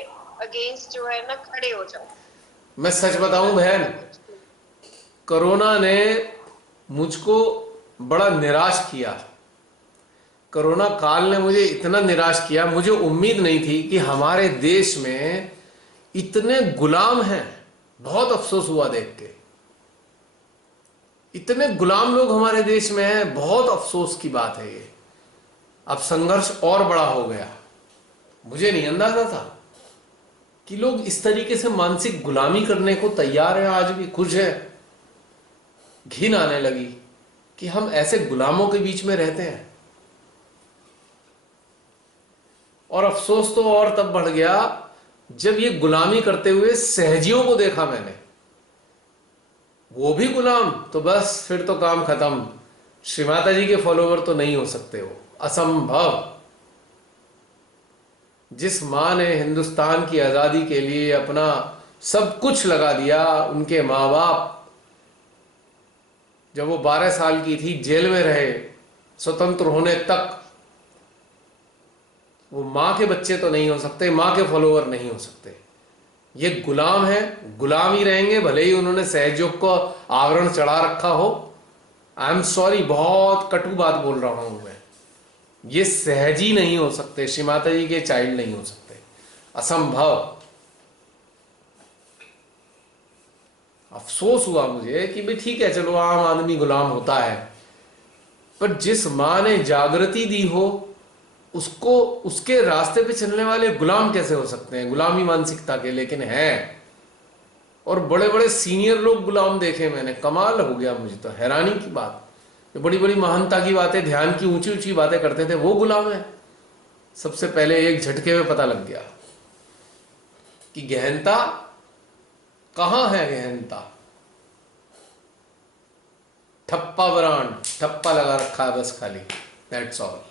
अगेंस्ट जो है ना खड़े हो जाओ। मैं सच बताऊं बहन, कोरोना ने मुझको बड़ा निराश किया। कोरोना काल ने मुझे इतना निराश किया, मुझे उम्मीद नहीं थी कि हमारे देश में इतने गुलाम हैं। बहुत अफसोस हुआ देख के, इतने गुलाम लोग हमारे देश में हैं। बहुत अफसोस की बात है ये। अब संघर्ष और बड़ा हो गया। मुझे नहीं अंदाजा था कि लोग इस तरीके से मानसिक गुलामी करने को तैयार हैं। आज भी कुछ है, घिन आने लगी कि हम ऐसे गुलामों के बीच में रहते हैं। और अफसोस तो और तब बढ़ गया जब ये गुलामी करते हुए सहजियों को देखा मैंने। वो भी गुलाम, तो बस फिर तो काम खत्म। श्री माता जी के फॉलोवर तो नहीं हो सकते, वो असंभव। जिस मां ने हिंदुस्तान की आजादी के लिए अपना सब कुछ लगा दिया, उनके माँ बाप जब वो 12 साल की थी जेल में रहे स्वतंत्र होने तक, वो मां के बच्चे तो नहीं हो सकते, मां के फॉलोवर नहीं हो सकते। ये गुलाम है, गुलाम ही रहेंगे, भले ही उन्होंने सहयोग को आवरण चढ़ा रखा हो। आई एम सॉरी, बहुत कटु बात बोल रहा हूं मैं। ये सहजी नहीं हो सकते, श्री माता जी के चाइल्ड नहीं हो सकते, असंभव। अफसोस हुआ मुझे कि भाई ठीक है, चलो आम आदमी गुलाम होता है, पर जिस मां ने जागृति दी हो उसको, उसके रास्ते पे चलने वाले गुलाम कैसे हो सकते हैं, गुलामी मानसिकता के। लेकिन है, और बड़े बड़े सीनियर लोग गुलाम देखे मैंने। कमाल हो गया मुझे तो, हैरानी की बात। जो बड़ी बड़ी महानता की बातें, ध्यान की ऊंची ऊंची बातें करते थे, वो गुलाम है। सबसे पहले एक झटके में पता लग गया कि गहनता कहां है। गहनता ठप्पा ब्रांड, ठप्पा लगा रखा है बस खाली, दैट्स ऑल।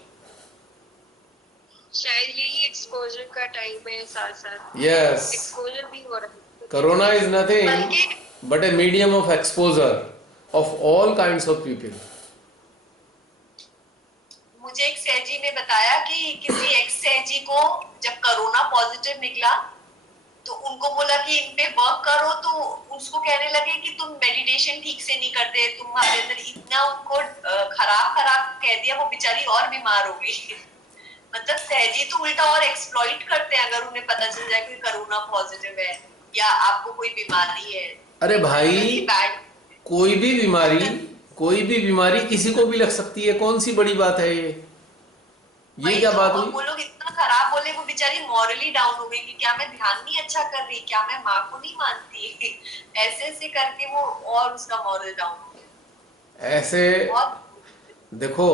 शायद यही एक्सपोजर का टाइम है, साथ साथ यस, एक्सपोजर भी हो रहा है। कोरोना इज नथिंग बल्कि but a medium of exposure of all kinds of people. मुझे एक सहजी ने बताया कि किसी एक्स सहजी को जब कोरोना पॉजिटिव निकला तो उनको बोला कि इन पे वर्क करो, तो उसको कहने लगे कि तुम मेडिटेशन ठीक से नहीं करते, तुम्हारे अंदर इतना, उनको खराब खराब कह दिया। वो बेचारी और बीमार हो गई। मतलब सहजी तो उल्टा और एक्सप्लॉइट करते हैं अगर उन्हें पता चल जाए कि कोरोना पॉजिटिव है या आपको कोई बीमारी है। अरे भाई, कोई भी बीमारी, कोई भी बीमारी किसी को भी लग सकती है, कौन सी बड़ी बात है ये क्या बात हुई। वो लोग इतना खराब बोले, वो बेचारी मॉरली डाउन हो गई कि क्या मैं ध्यान नहीं अच्छा कर रही, क्या मैं माँ को नहीं मानती। ऐसे ऐसे करके वो और उसका मॉरल डाउन हो गया। ऐसे देखो,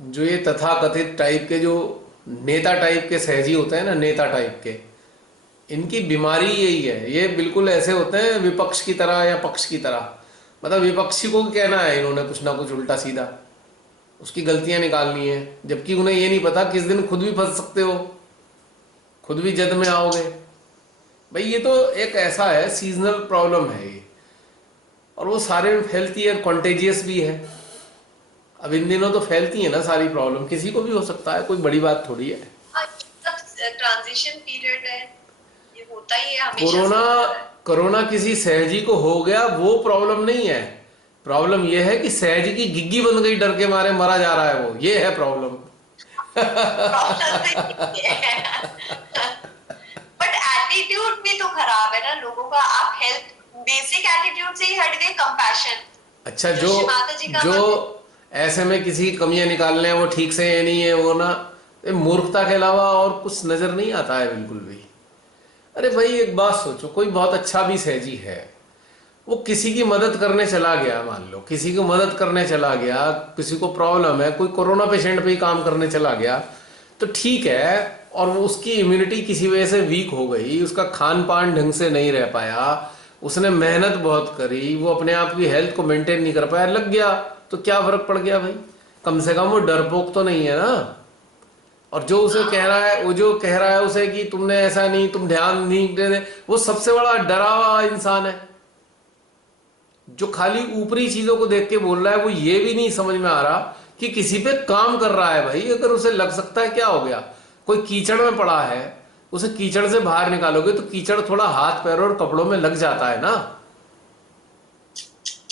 जो ये तथाकथित टाइप के, जो नेता टाइप के सहजी होते हैं ना, नेता टाइप के, इनकी बीमारी यही है। ये बिल्कुल ऐसे होते हैं विपक्ष की तरह या पक्ष की तरह। मतलब विपक्षी को कहना है इन्होंने कुछ ना कुछ उल्टा सीधा, उसकी गलतियां निकालनी है, जबकि उन्हें ये नहीं पता किस दिन खुद भी फंस सकते हो, खुद भी जद में आओगे। भाई ये तो एक ऐसा है, सीजनल प्रॉब्लम है ये, और वो सारे में फैलती है, कॉन्टेजियस भी है। अब इन दिनों तो फैलती है ना सारी प्रॉब्लम, किसी को भी हो सकता है, कोई बड़ी बात थोड़ी है। ट्रांजिशन पीरियड है, ये होता ही है हमेशा। कोरोना किसी सहजी को हो गया वो प्रॉब्लम नहीं है। प्रॉब्लम ये है कि सहजी की गिग्गी बन गई, डर के मारे मरा जा रहा है, वो ये है प्रॉब्लम। बट एटीट्यूड भी तो खराब है ना लोगों का। आप हेल्थ बेसिक एटीट्यूड से ही हट गए, कंपैशन। अच्छा, जो ऐसे में किसी की कमियां निकाल रहे हैं, वो ठीक से ये नहीं है, वो ना, मूर्खता के अलावा और कुछ नजर नहीं आता है बिल्कुल भी। अरे भाई एक बात सोचो, कोई बहुत अच्छा भी सहजी है, वो किसी की मदद करने चला गया, मान लो किसी को मदद करने चला गया, किसी को प्रॉब्लम है, कोई कोरोना पेशेंट पे ही काम करने चला गया, तो ठीक है। और वो उसकी इम्यूनिटी किसी वजह से वीक हो गई, उसका खान पान ढंग से नहीं रह पाया, उसने मेहनत बहुत करी, वो अपने आप की हेल्थ को मेंटेन नहीं कर पाया, लग गया, तो क्या फर्क पड़ गया भाई। कम से कम वो डरपोक तो नहीं है ना। और जो उसे कह रहा है, वो जो कह रहा है उसे कि तुमने ऐसा नहीं, तुम ध्यान नहीं दे रहे, वो सबसे बड़ा डरा हुआ इंसान है। जो खाली ऊपरी चीजों को देख के बोल रहा है, वो ये भी नहीं समझ में आ रहा कि किसी पे काम कर रहा है। भाई अगर उसे लग सकता है, क्या हो गया, कोई कीचड़ में पड़ा है, उसे कीचड़ से बाहर निकालोगे तो कीचड़ थोड़ा हाथ पैर और कपड़ों में लग जाता है ना।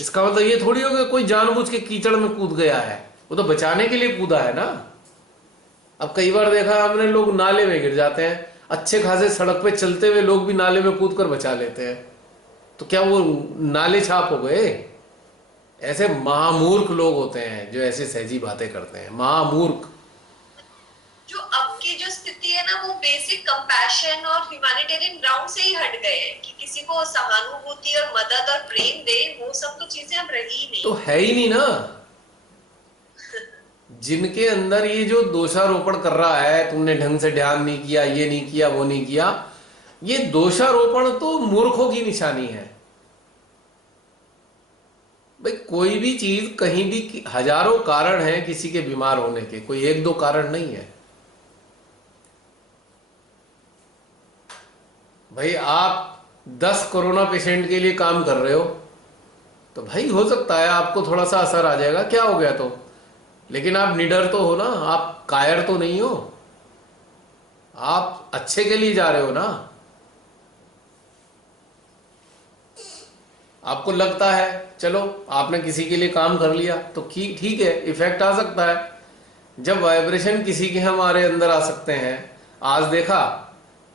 इसका मतलब ये थोड़ी हो कि कोई जानबूझ के कीचड़ में कूद गया है, वो तो बचाने के लिए कूदा है ना। अब कई बार देखा हमने, लोग नाले में गिर जाते हैं, अच्छे खासे सड़क पे चलते हुए लोग भी नाले में कूद कर बचा लेते हैं, तो क्या वो नाले छाप हो गए? ऐसे महामूर्ख लोग होते हैं जो ऐसे सहजी बातें करते हैं, महामूर्ख। जो अब की जो स्थिति है ना, वो बेसिक कंपैशन और ह्यूमैनिटेरियन ग्राउंड से ही हट गए हैं कि किसी को सहानुभूति और मदद और प्रेम दे, वो सब तो चीजें अब रही ही नहीं। तो है ही नहीं ना। जिनके अंदर ये जो दोषारोपण कर रहा है, तुमने ढंग से ध्यान नहीं किया, ये नहीं किया, वो नहीं किया, ये दोषारोपण तो मूर्खों की निशानी है। भाई कोई भी चीज कहीं भी, हजारों कारण हैं किसी के बीमार होने के, कोई एक दो कारण नहीं है। भाई आप 10 कोरोना पेशेंट के लिए काम कर रहे हो, तो भाई हो सकता है आपको थोड़ा सा असर आ जाएगा, क्या हो गया तो, लेकिन आप निडर तो हो ना, आप कायर तो नहीं हो, आप अच्छे के लिए जा रहे हो ना। आपको लगता है चलो आपने किसी के लिए काम कर लिया तो ठीक है, इफेक्ट आ सकता है। जब वाइब्रेशन किसी के हमारे अंदर आ सकते हैं, आज देखा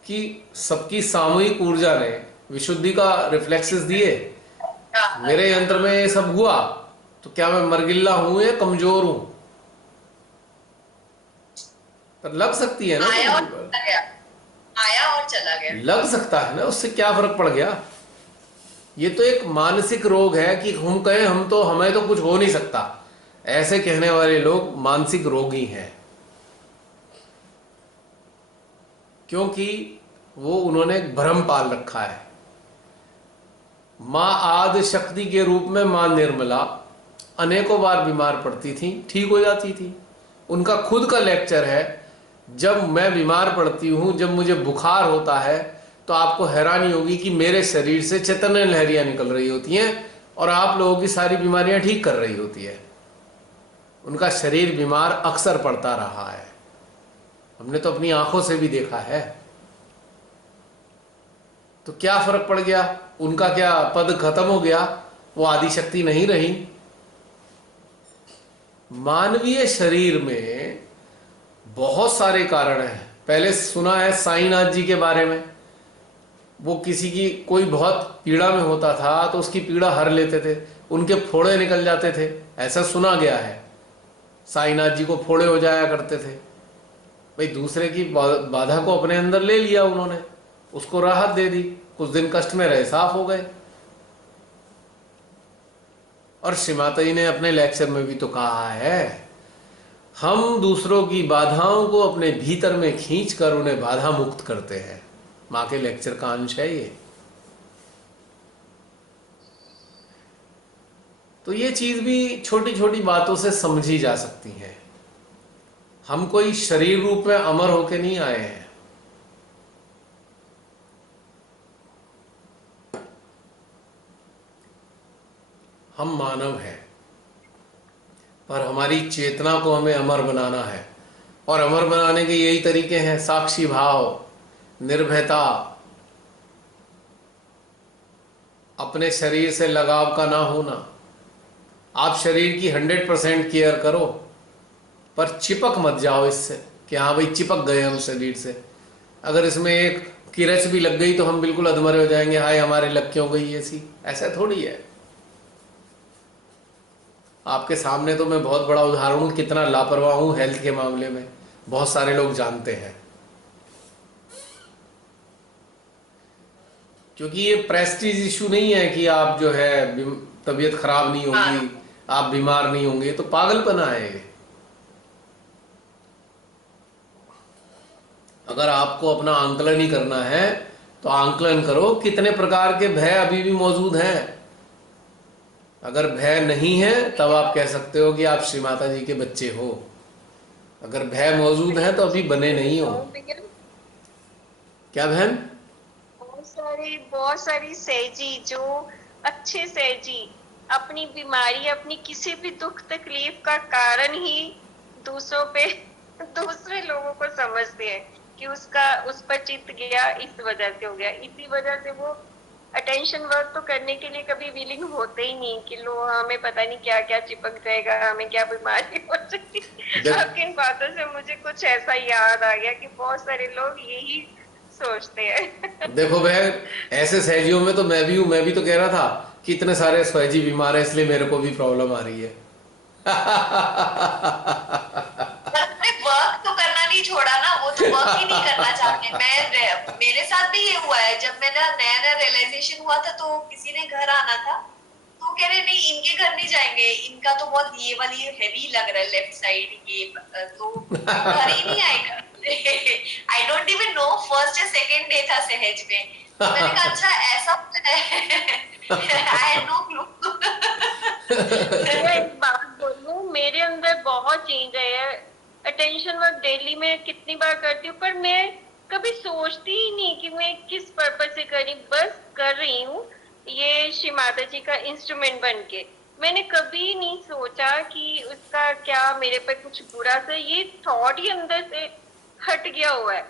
कि सबकी सामूहिक ऊर्जा ने विशुद्धि का रिफ्लेक्सेस दिए, मेरे यंत्र में ये सब हुआ, तो क्या मैं मरगिल्ला हूं या कमजोर हूं? पर लग सकती है ना, आया और चला गया, आया और चला गया, लग सकता है ना, उससे क्या फर्क पड़ गया। ये तो एक मानसिक रोग है कि हम कहें हम तो, हमें तो कुछ हो नहीं सकता, ऐसे कहने वाले लोग मानसिक रोगी हैं, क्योंकि वो उन्होंने एक भ्रम पाल रखा है। मां आदि शक्ति के रूप में मां निर्मला अनेकों बार बीमार पड़ती थी, ठीक हो जाती थी। उनका खुद का लेक्चर है, जब मैं बीमार पड़ती हूं, जब मुझे बुखार होता है, तो आपको हैरानी होगी कि मेरे शरीर से चैतन्य लहरियां निकल रही होती हैं और आप लोगों की सारी बीमारियां ठीक कर रही होती है। उनका शरीर बीमार अक्सर पड़ता रहा है, हमने तो अपनी आंखों से भी देखा है। तो क्या फर्क पड़ गया, उनका क्या पद खत्म हो गया, वो आदिशक्ति नहीं रही? मानवीय शरीर में बहुत सारे कारण हैं। पहले सुना है साईनाथ जी के बारे में, वो किसी की कोई बहुत पीड़ा में होता था तो उसकी पीड़ा हर लेते थे, उनके फोड़े निकल जाते थे, ऐसा सुना गया है। साईनाथ जी को फोड़े हो जाया करते थे। भाई दूसरे की बाधा को अपने अंदर ले लिया उन्होंने, उसको राहत दे दी, कुछ दिन कष्ट में रहे, साफ हो गए। और श्री माता जी ने अपने लेक्चर में भी तो कहा है, हम दूसरों की बाधाओं को अपने भीतर में खींचकर उन्हें बाधा मुक्त करते हैं। मां के लेक्चर का अंश है ये। तो ये चीज भी छोटी छोटी बातों से समझी जा सकती है। हम कोई शरीर रूप में अमर होके नहीं आए हैं। हम मानव हैं, पर हमारी चेतना को हमें अमर बनाना है, और अमर बनाने के यही तरीके हैं, साक्षी भाव, निर्भयता, अपने शरीर से लगाव का ना होना। आप शरीर की 100% केयर करो, पर चिपक मत जाओ इससे कि हाँ भाई चिपक गए हम शरीर से। अगर इसमें एक किरच भी लग गई तो हम बिल्कुल अधमरे हो जाएंगे, हाय हमारे लग क्यों गई ऐसी। ऐसा थोड़ी है। आपके सामने तो मैं बहुत बड़ा उदाहरण हूं, कितना लापरवाह हूं हेल्थ के मामले में, बहुत सारे लोग जानते हैं। क्योंकि ये प्रेस्टीज इशू नहीं है कि आप जो है तबीयत खराब नहीं होगी, आप बीमार नहीं होंगे, तो पागलपना है ये। अगर आपको अपना आंकलन ही करना है तो आंकलन करो कितने प्रकार के भय अभी भी मौजूद हैं। अगर भय नहीं है तब आप कह सकते हो कि आप श्री माता जी के बच्चे हो। अगर भय मौजूद है तो अभी बने नहीं हो। तो भैया क्या बहन? बहुत सारी सहजी जो अच्छे सहजी अपनी बीमारी, अपनी किसी भी दुख तकलीफ का कारण ही दूसरों पे दूसरे लोगों को समझते हैं कि उसका उस पर चित्त गया, इस वजह से हो गया। इसी वजह से वो अटेंशन वर्क तो करने के लिए कभी विलिंग होते ही नहीं कि लो हमें पता नहीं क्या क्या चिपक जाएगा, हमें क्या बीमारी हो सकती। आपकी इन बातों से मुझे कुछ ऐसा याद आ गया कि बहुत सारे लोग यही सोचते हैं। देखो बहन, ऐसे सहजियों में तो मैं भी हूं। मैं भी तो कह रहा था कि इतने सारे सहजी बीमार है इसलिए मेरे को भी प्रॉब्लम आ रही है। हमने वर्क तो करना नहीं छोड़ा ना, वो तो वर्क ही नहीं करना चाहते। मेरे साथ भी ये हुआ है, जब मेरा नया नया रियलाइजेशन हुआ था तो किसी ने घर आना था, तो कह रहे नहीं इनके घर नहीं जाएंगे, इनका तो बहुत ये वाली हैवी लग रहा है लेफ्ट साइड, ये तो घर ही नहीं आएगा। I don't even know, first या सेकेंड डे था सहज में, तो मैंने कहा अच्छा ऐसा है। I had no clue. मैं एक बात बोलूं, मेरे अंदर बहुत चेंज है। अटेंशन वर्क डेली में कितनी बार करती हूँ, पर मैं कभी सोचती ही नहीं कि मैं किस पर्पज से करी, बस कर रही हूँ ये श्री माता जी का इंस्ट्रूमेंट बन के। मैंने कभी नहीं सोचा कि उसका क्या मेरे पे कुछ बुरा सा, ये थॉट ही अंदर से हट गया हुआ है।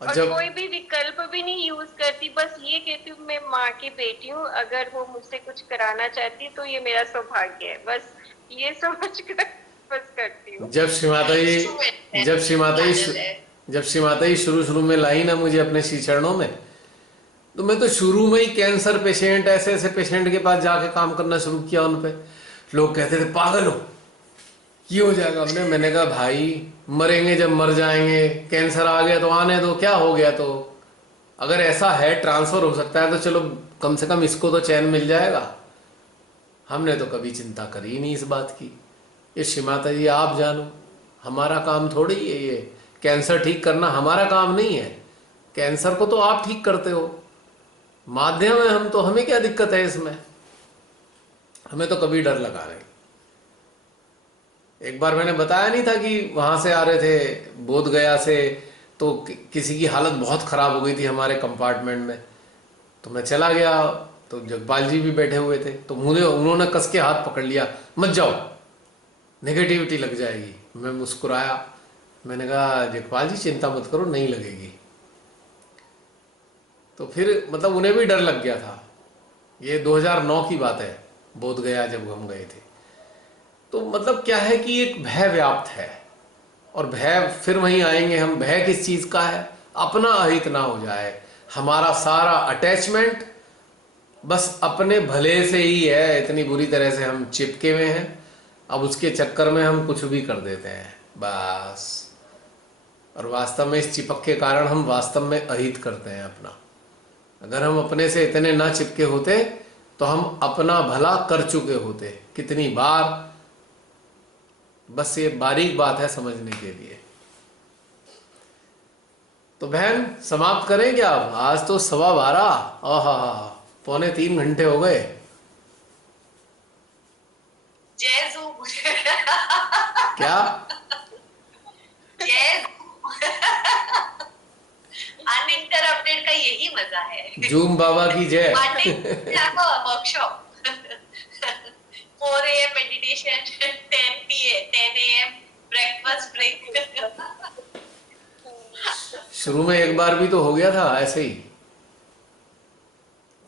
और जब कोई भी विकल्प भी नहीं यूज करती, बस ये कहती हूँ मैं माँ की बेटी हूँ, अगर वो मुझसे कुछ कराना चाहती है तो ये मेरा सौभाग्य है, बस ये समझ कर बस करती हूँ। जब श्री माता जी जब श्री माता जी जब श्री माता जी शुरू शुरू में लाई ना मुझे अपने श्री चरणों में, तो मैं तो शुरू में ही कैंसर पेशेंट, ऐसे ऐसे पेशेंट के पास जाके काम करना शुरू किया। उन पे लोग कहते थे पागल हो, ये हो जाएगा। मैंने कहा भाई मरेंगे जब मर जाएंगे, कैंसर आ गया तो आने दो, क्या हो गया तो, अगर ऐसा है ट्रांसफर हो सकता है तो चलो कम से कम इसको तो चैन मिल जाएगा। हमने तो कभी चिंता करी नहीं इस बात की। ये श्री माता जी आप जानो, हमारा काम थोड़ी है ये कैंसर ठीक करना, हमारा काम नहीं है। कैंसर को तो आप ठीक करते हो, माध्यम है हम तो, हमें क्या दिक्कत है इसमें। हमें तो कभी डर लगा नहीं। एक बार मैंने बताया नहीं था कि वहां से आ रहे थे बोध गया से, तो किसी की हालत बहुत खराब हो गई थी हमारे कंपार्टमेंट में, तो मैं चला गया, तो जगपाल जी भी बैठे हुए थे, तो मुझे उन्होंने कस के हाथ पकड़ लिया, मत जाओ नेगेटिविटी लग जाएगी। मैं मुस्कुराया, मैंने कहा जगपाल जी चिंता मत करो, नहीं लगेगी। तो फिर मतलब उन्हें भी डर लग गया था। ये 2009 की बात है, बोध गया जब हम गए थे। तो मतलब क्या है कि एक भय व्याप्त है, और भय फिर वहीं आएंगे हम। भय किस चीज का है? अपना अहित ना हो जाए, हमारा सारा अटैचमेंट बस अपने भले से ही है, इतनी बुरी तरह से हम चिपके हुए हैं। अब उसके चक्कर में हम कुछ भी कर देते हैं बस, और वास्तव में इस चिपक के कारण हम वास्तव में अहित करते हैं अपना। अगर हम अपने से इतने ना चिपके होते तो हम अपना भला कर चुके होते कितनी बार। बस ये बारीक बात है समझने के लिए। तो बहन समाप्त करें क्या? आज तो 12:15, आहा, पौने 3 घंटे हो गए। जय जू। क्या? जय अनइंटरप्टेड का यही मजा है। जूम बाबा की जय। Workshop 4 AM meditation, 10 AM breakfast break। शुरू में एक बार भी तो हो गया था ऐसे ही।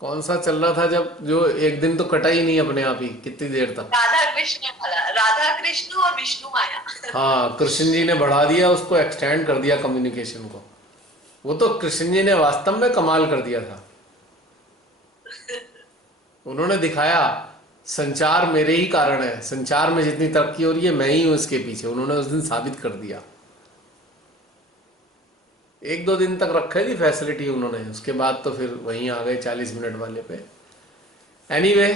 कौन सा चल रहा था जब, जो एक दिन तो कटा ही नहीं अपने आप ही, कितनी देर तक। राधा कृष्ण वाला, राधा कृष्ण और विष्णु माया। हाँ, कृष्ण जी ने बढ़ा दिया उसको, एक्सटेंड कर दिया कम्युनिकेशन को। वो तो कृष्ण जी ने वास्तव में कमाल कर दिया था। उन्होंने दिखाया संचार मेरे ही कारण है, संचार में जितनी तरक्की हो रही है मैं ही हूं इसके पीछे। उन्होंने उस दिन साबित कर दिया। 1-2 दिन तक रखी थी फैसिलिटी उन्होंने, उसके बाद तो फिर वहीं आ गए 40 मिनट वाले पे। एनीवे,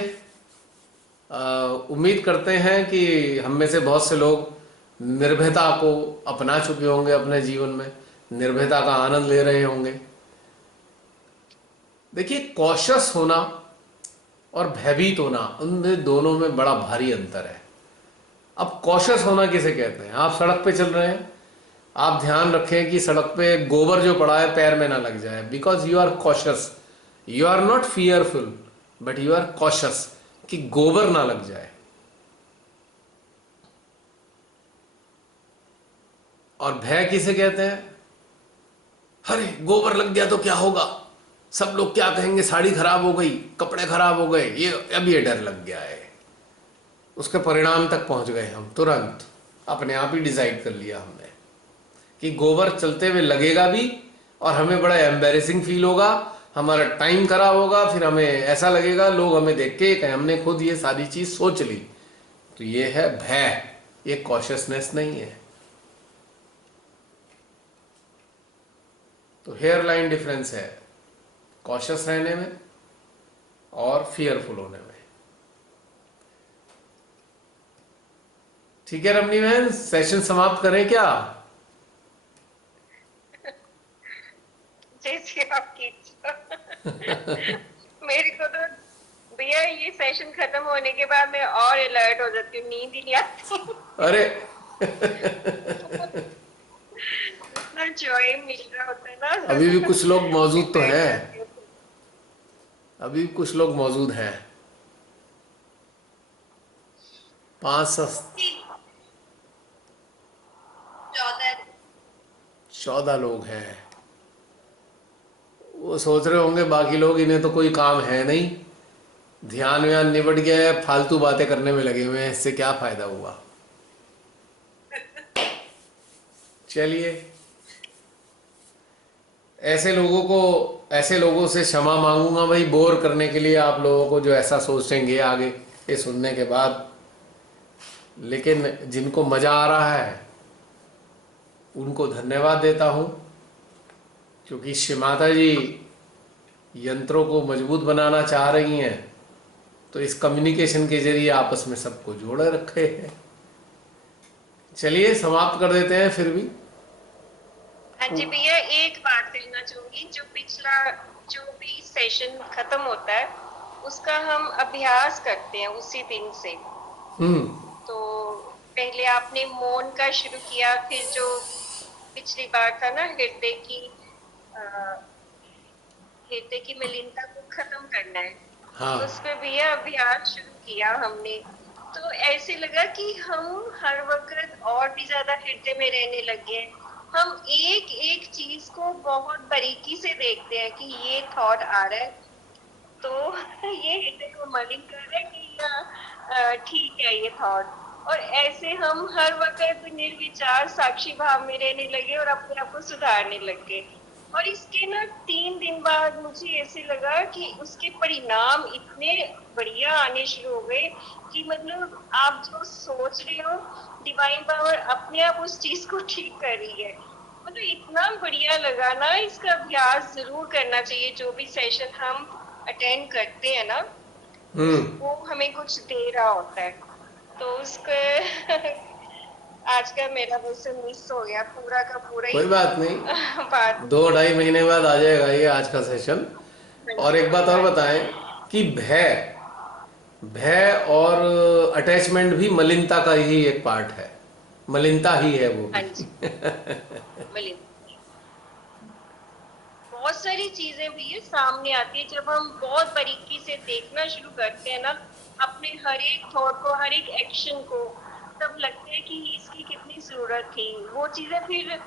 उम्मीद करते हैं कि हम में से बहुत से लोग निर्भयता को अपना चुके होंगे अपने जीवन में, निर्भयता का आनंद ले रहे होंगे। देखिए, कॉशियस होना और भयभीत होना, उन दोनों में बड़ा भारी अंतर है। अब कॉशियस होना किसे कहते हैं? आप सड़क पे चल रहे हैं, आप ध्यान रखें कि सड़क पे गोबर जो पड़ा है पैर में ना लग जाए, because you are cautious, you are not fearful but you are cautious कि गोबर ना लग जाए। और भय किसे कहते हैं? अरे गोबर लग गया तो क्या होगा, सब लोग क्या कहेंगे, साड़ी खराब हो गई, कपड़े खराब हो गए, ये अब ये डर लग गया है। उसके परिणाम तक पहुंच गए हम, तुरंत अपने आप ही डिसाइड कर लिया हमने कि गोबर चलते हुए लगेगा भी और हमें बड़ा एम्बेरेसिंग फील होगा, हमारा टाइम खराब होगा, फिर हमें ऐसा लगेगा लोग हमें देख के कहें हमने खुद ये सारी चीज सोच ली। तो ये है भय, ये कॉशियसनेस नहीं है। तो हेयर लाइन डिफरेंस है कॉशियस रहने में और फियरफुल होने में। ठीक है रमनी बहन, सेशन समाप्त करें क्या? जैसे आपकी इच्छा। मेरे को तो भैया ये सेशन खत्म होने के बाद मैं और अलर्ट हो जाती हूँ, नींद ही नहीं आती। अरे इतना जॉय मिल रहा होता है ना। अभी भी कुछ लोग मौजूद तो हैं, अभी भी कुछ लोग मौजूद हैं, 14 लोग हैं। वो सोच रहे होंगे बाकी लोग इन्हें तो कोई काम है नहीं, ध्यान व्यान निबट गया है, फालतू बातें करने में लगे हुए हैं, इससे क्या फायदा हुआ। चलिए, ऐसे लोगों से क्षमा मांगूंगा भाई, बोर करने के लिए आप लोगों को जो ऐसा सोचेंगे आगे ये सुनने के बाद। लेकिन जिनको मजा आ रहा है उनको धन्यवाद देता हूं, क्योंकि श्री माता जी यंत्रों को मजबूत बनाना चाह रही हैं, तो इस कम्युनिकेशन के जरिए आपस में सबको जोड़े रखे हैं। चलिए समाप्त कर देते हैं फिर भी। हाँ जी भैया, एक बात कहना चाहूंगी, जो पिछला जो भी सेशन खत्म होता है उसका हम अभ्यास करते हैं उसी दिन से। तो पहले आपने मौन का शुरू किया, फिर जो पिछली बार था ना हृदय की मलिनता को खत्म करना है, हाँ। उस पे भैया अभ्यास शुरू किया हमने। तो ऐसे लगा कि हम हर वक्त और भी ज्यादा हृदय में रहने लगे। हम एक एक चीज को बहुत बारीकी से देखते हैं कि ये थॉट आ रहा है तो ये हृदय को मलिन कर रहा है कि ठीक है ये थॉट। और ऐसे हम हर वक्त निर्विचार साक्षी भाव में रहने लगे और अपने आप को सुधारने लगे। और इसके ना 3 दिन बाद मुझे ऐसे लगा कि उसके परिणाम इतने बढ़िया आने शुरू हो गए कि मतलब आप जो सोच रहे हो डिवाइन पावर अपने आप उस चीज को ठीक कर रही है। मतलब इतना बढ़िया लगा ना, इसका अभ्यास जरूर करना चाहिए। जो भी सेशन हम अटेंड करते हैं ना वो हमें कुछ दे रहा होता है, तो उसके आज का मेरा वैसे मिस हो गया पूरा का पूरा। कोई बात नहीं, 2-2.5 महीने बाद आ जाएगा ये आज का सेशन। और एक बात और बताएं कि भय और अटैचमेंट भी मलिनता का ही एक पार्ट है, मलिनता ही है वो भी। बहुत सारी चीजें भी ये सामने आती है जब हम बहुत बारीकी से देखना शुरू करते हैं ना अपने हर एक थॉट को, हर एक एक्शन को, तब लगता है कि इसकी कितनी जरूरत थी। वो चीजें फिर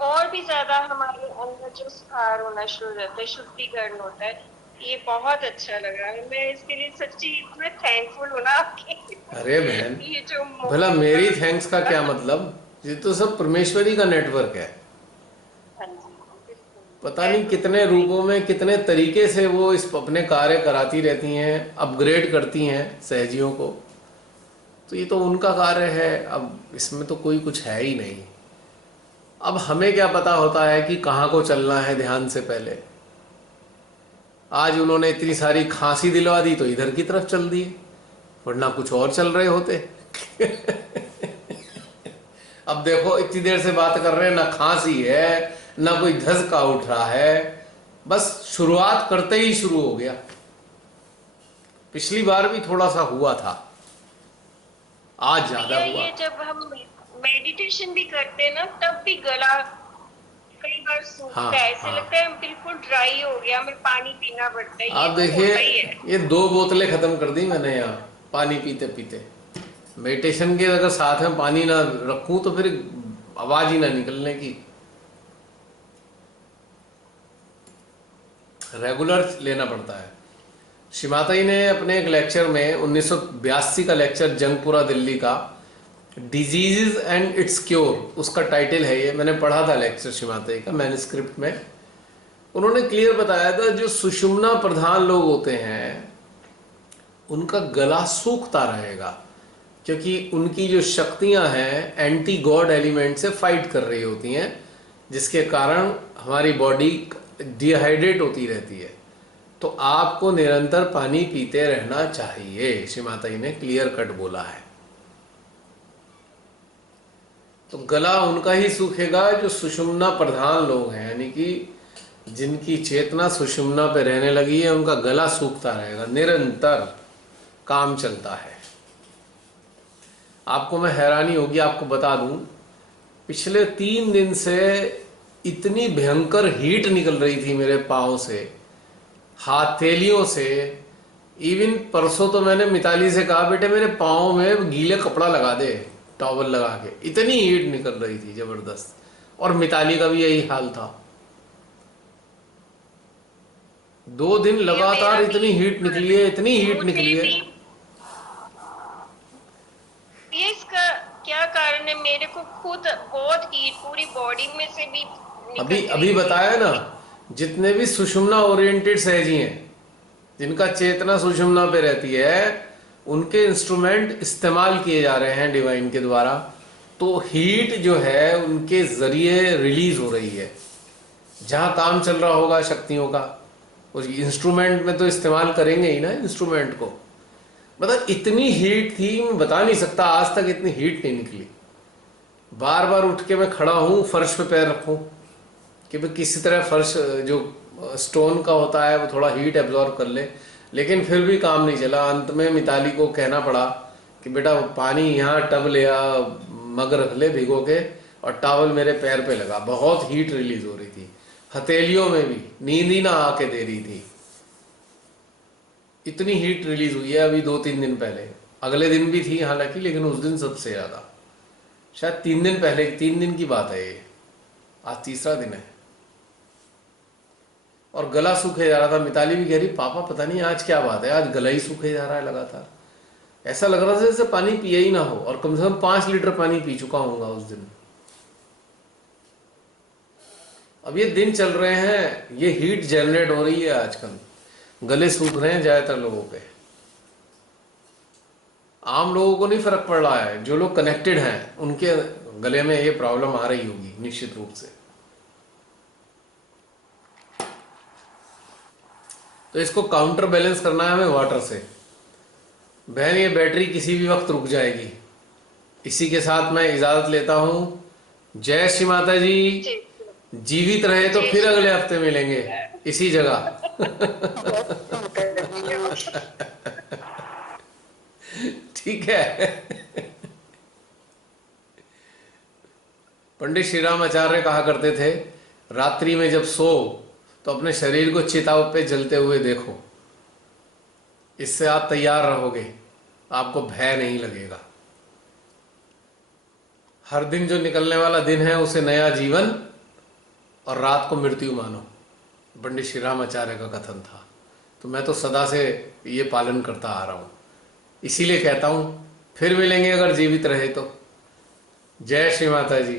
और भी ज्यादा हमारे अंदर जो सुधार होना शुरू हो जाता है, शुद्धिकरण होता है। ये बहुत अच्छा लगा, मैं इसके लिए सच्ची इतना थैंकफुल हूँ ना आपकी। अरे बहन, ये जो भला मेरी थैंक्स का क्या मतलब, ये तो सब परमेश्वरी का नेटवर्क है। पता नहीं कितने रूपों में, कितने तरीके से वो इस अपने कार्य कराती रहती हैं, अपग्रेड करती हैं सहजियों को। तो ये तो उनका कार्य है, अब इसमें तो कोई कुछ है ही नहीं। अब हमें क्या पता होता है कि कहाँ को चलना है ध्यान से पहले। आज उन्होंने इतनी सारी खांसी दिलवा दी तो इधर की तरफ चल दिए, वरना कुछ और चल रहे होते। अब देखो इतनी देर से बात कर रहे हैं, ना खांसी है ना कोई धसका उठ रहा है, बस शुरुआत करते ही शुरू हो गया। पिछली बार भी थोड़ा सा हुआ था, आज ज्यादा भैया हुआ। ये जब हम मेडिटेशन भी करते हैं ना तब भी गला कई बार हाँ सूखता है, ऐसे हाँ, लगता है बिल्कुल ड्राई हो गया, हमें पानी पीना पड़ता है, ये आप तो देखिए, होता ही है। ये 2 बोतलें खत्म कर दी मैंने यहाँ पानी पीते पीते। मेडिटेशन के अगर साथ में पानी ना रखूं तो फिर आवाज ही ना निकलने की। रेगुलर लेना पड़ता है। शिमाता जी ने अपने एक लेक्चर में 1982 का लेक्चर, जंगपुरा दिल्ली का, डिजीजेज एंड इट्स क्योर, उसका टाइटल है ये। मैंने पढ़ा था लेक्चर शिमाता जी का मैन्युस्क्रिप्ट में। उन्होंने क्लियर बताया था जो सुषुम्ना प्रधान लोग होते हैं उनका गला सूखता रहेगा, क्योंकि उनकी जो शक्तियां हैं एंटी गॉड एलिमेंट से फाइट कर रही होती हैं, जिसके कारण हमारी बॉडी डिहाइड्रेट होती रहती है। तो आपको निरंतर पानी पीते रहना चाहिए, श्रीमाता जी ने क्लियर कट बोला है। तो गला उनका ही सूखेगा जो सुषुम्ना प्रधान लोग हैं, यानी कि जिनकी चेतना सुषुम्ना पे रहने लगी है, उनका गला सूखता रहेगा, निरंतर काम चलता है। आपको मैं हैरानी होगी आपको बता दूं, पिछले 3 दिन से इतनी भयंकर हीट निकल रही थी मेरे पाँव से, हथेलियों से। इवन परसों तो मैंने मिताली से कहा बेटे मेरे पाँव में गीले कपड़ा लगा दे, टॉवल लगा के, इतनी हीट निकल रही थी जबरदस्त। और मिताली का भी यही हाल था। 2 दिन लगातार इतनी हीट निकली है, इतनी हीट निकली है। ये इसका क्या कारण है? मेरे को खुद बहुत हीट पूरी बॉडी में से भी अभी निकल अभी रही बताया ना, जितने भी सुषुम्ना ओरिएंटेड सहजी हैं, जिनका चेतना सुषुम्ना पे रहती है, उनके इंस्ट्रूमेंट इस्तेमाल किए जा रहे हैं डिवाइन के द्वारा। तो हीट जो है उनके जरिए रिलीज हो रही है। जहां काम चल रहा होगा शक्तियों का, उस इंस्ट्रूमेंट में तो इस्तेमाल करेंगे ही ना इंस्ट्रूमेंट को। मतलब इतनी हीट थी, मैं बता नहीं सकता, आज तक इतनी हीट नहीं निकली। बार बार उठ के मैं खड़ा हूं, फर्श पे पैर रखूं कि भाई किसी तरह फर्श जो स्टोन का होता है वो थोड़ा हीट एब्जॉर्ब कर ले, लेकिन फिर भी काम नहीं चला। अंत में मिताली को कहना पड़ा कि बेटा पानी यहाँ टब ले आ, मग रख ले भिगो के, और टॉवल मेरे पैर पे लगा। बहुत हीट रिलीज हो रही थी, हथेलियों में भी, नींद ही ना आके दे रही थी, इतनी हीट रिलीज हुई है अभी 2-3 दिन पहले। अगले दिन भी थी हालांकि, लेकिन उस दिन सबसे ज्यादा, शायद 3 दिन पहले, 3 दिन की बात है ये, आज तीसरा दिन है। और गला सूखे जा रहा था। मिताली भी कह रही पापा पता नहीं आज क्या बात है, आज गला ही सूखे जा रहा है लगातार। ऐसा लग रहा था जैसे पानी पिया ही ना हो, और कम से कम 5 लीटर पानी पी चुका हूँगा उस दिन। अब ये दिन चल रहे हैं, ये हीट जनरेट हो रही है आजकल, गले सूख रहे हैं ज्यादातर लोगों के। आम लोगों को नहीं फर्क पड़ रहा है, जो लोग कनेक्टेड हैं उनके गले में ये प्रॉब्लम आ रही होगी निश्चित रूप से। तो इसको काउंटर बैलेंस करना है हमें वाटर से। बहन ये बैटरी किसी भी वक्त रुक जाएगी। इसी के साथ मैं इजाजत लेता हूं। जय श्री माता जी। जीवित रहे तो फिर अगले हफ्ते मिलेंगे इसी जगह। ठीक है। पंडित श्री राम आचार्य कहा करते थे, रात्रि में जब सो तो अपने शरीर को चिता पे जलते हुए देखो, इससे आप तैयार रहोगे, आपको भय नहीं लगेगा। हर दिन जो निकलने वाला दिन है उसे नया जीवन और रात को मृत्यु मानो, पंडित श्री राम आचार्य का कथन था। तो मैं तो सदा से ये पालन करता आ रहा हूं, इसीलिए कहता हूं फिर मिलेंगे अगर जीवित रहे तो। जय श्री माता जी।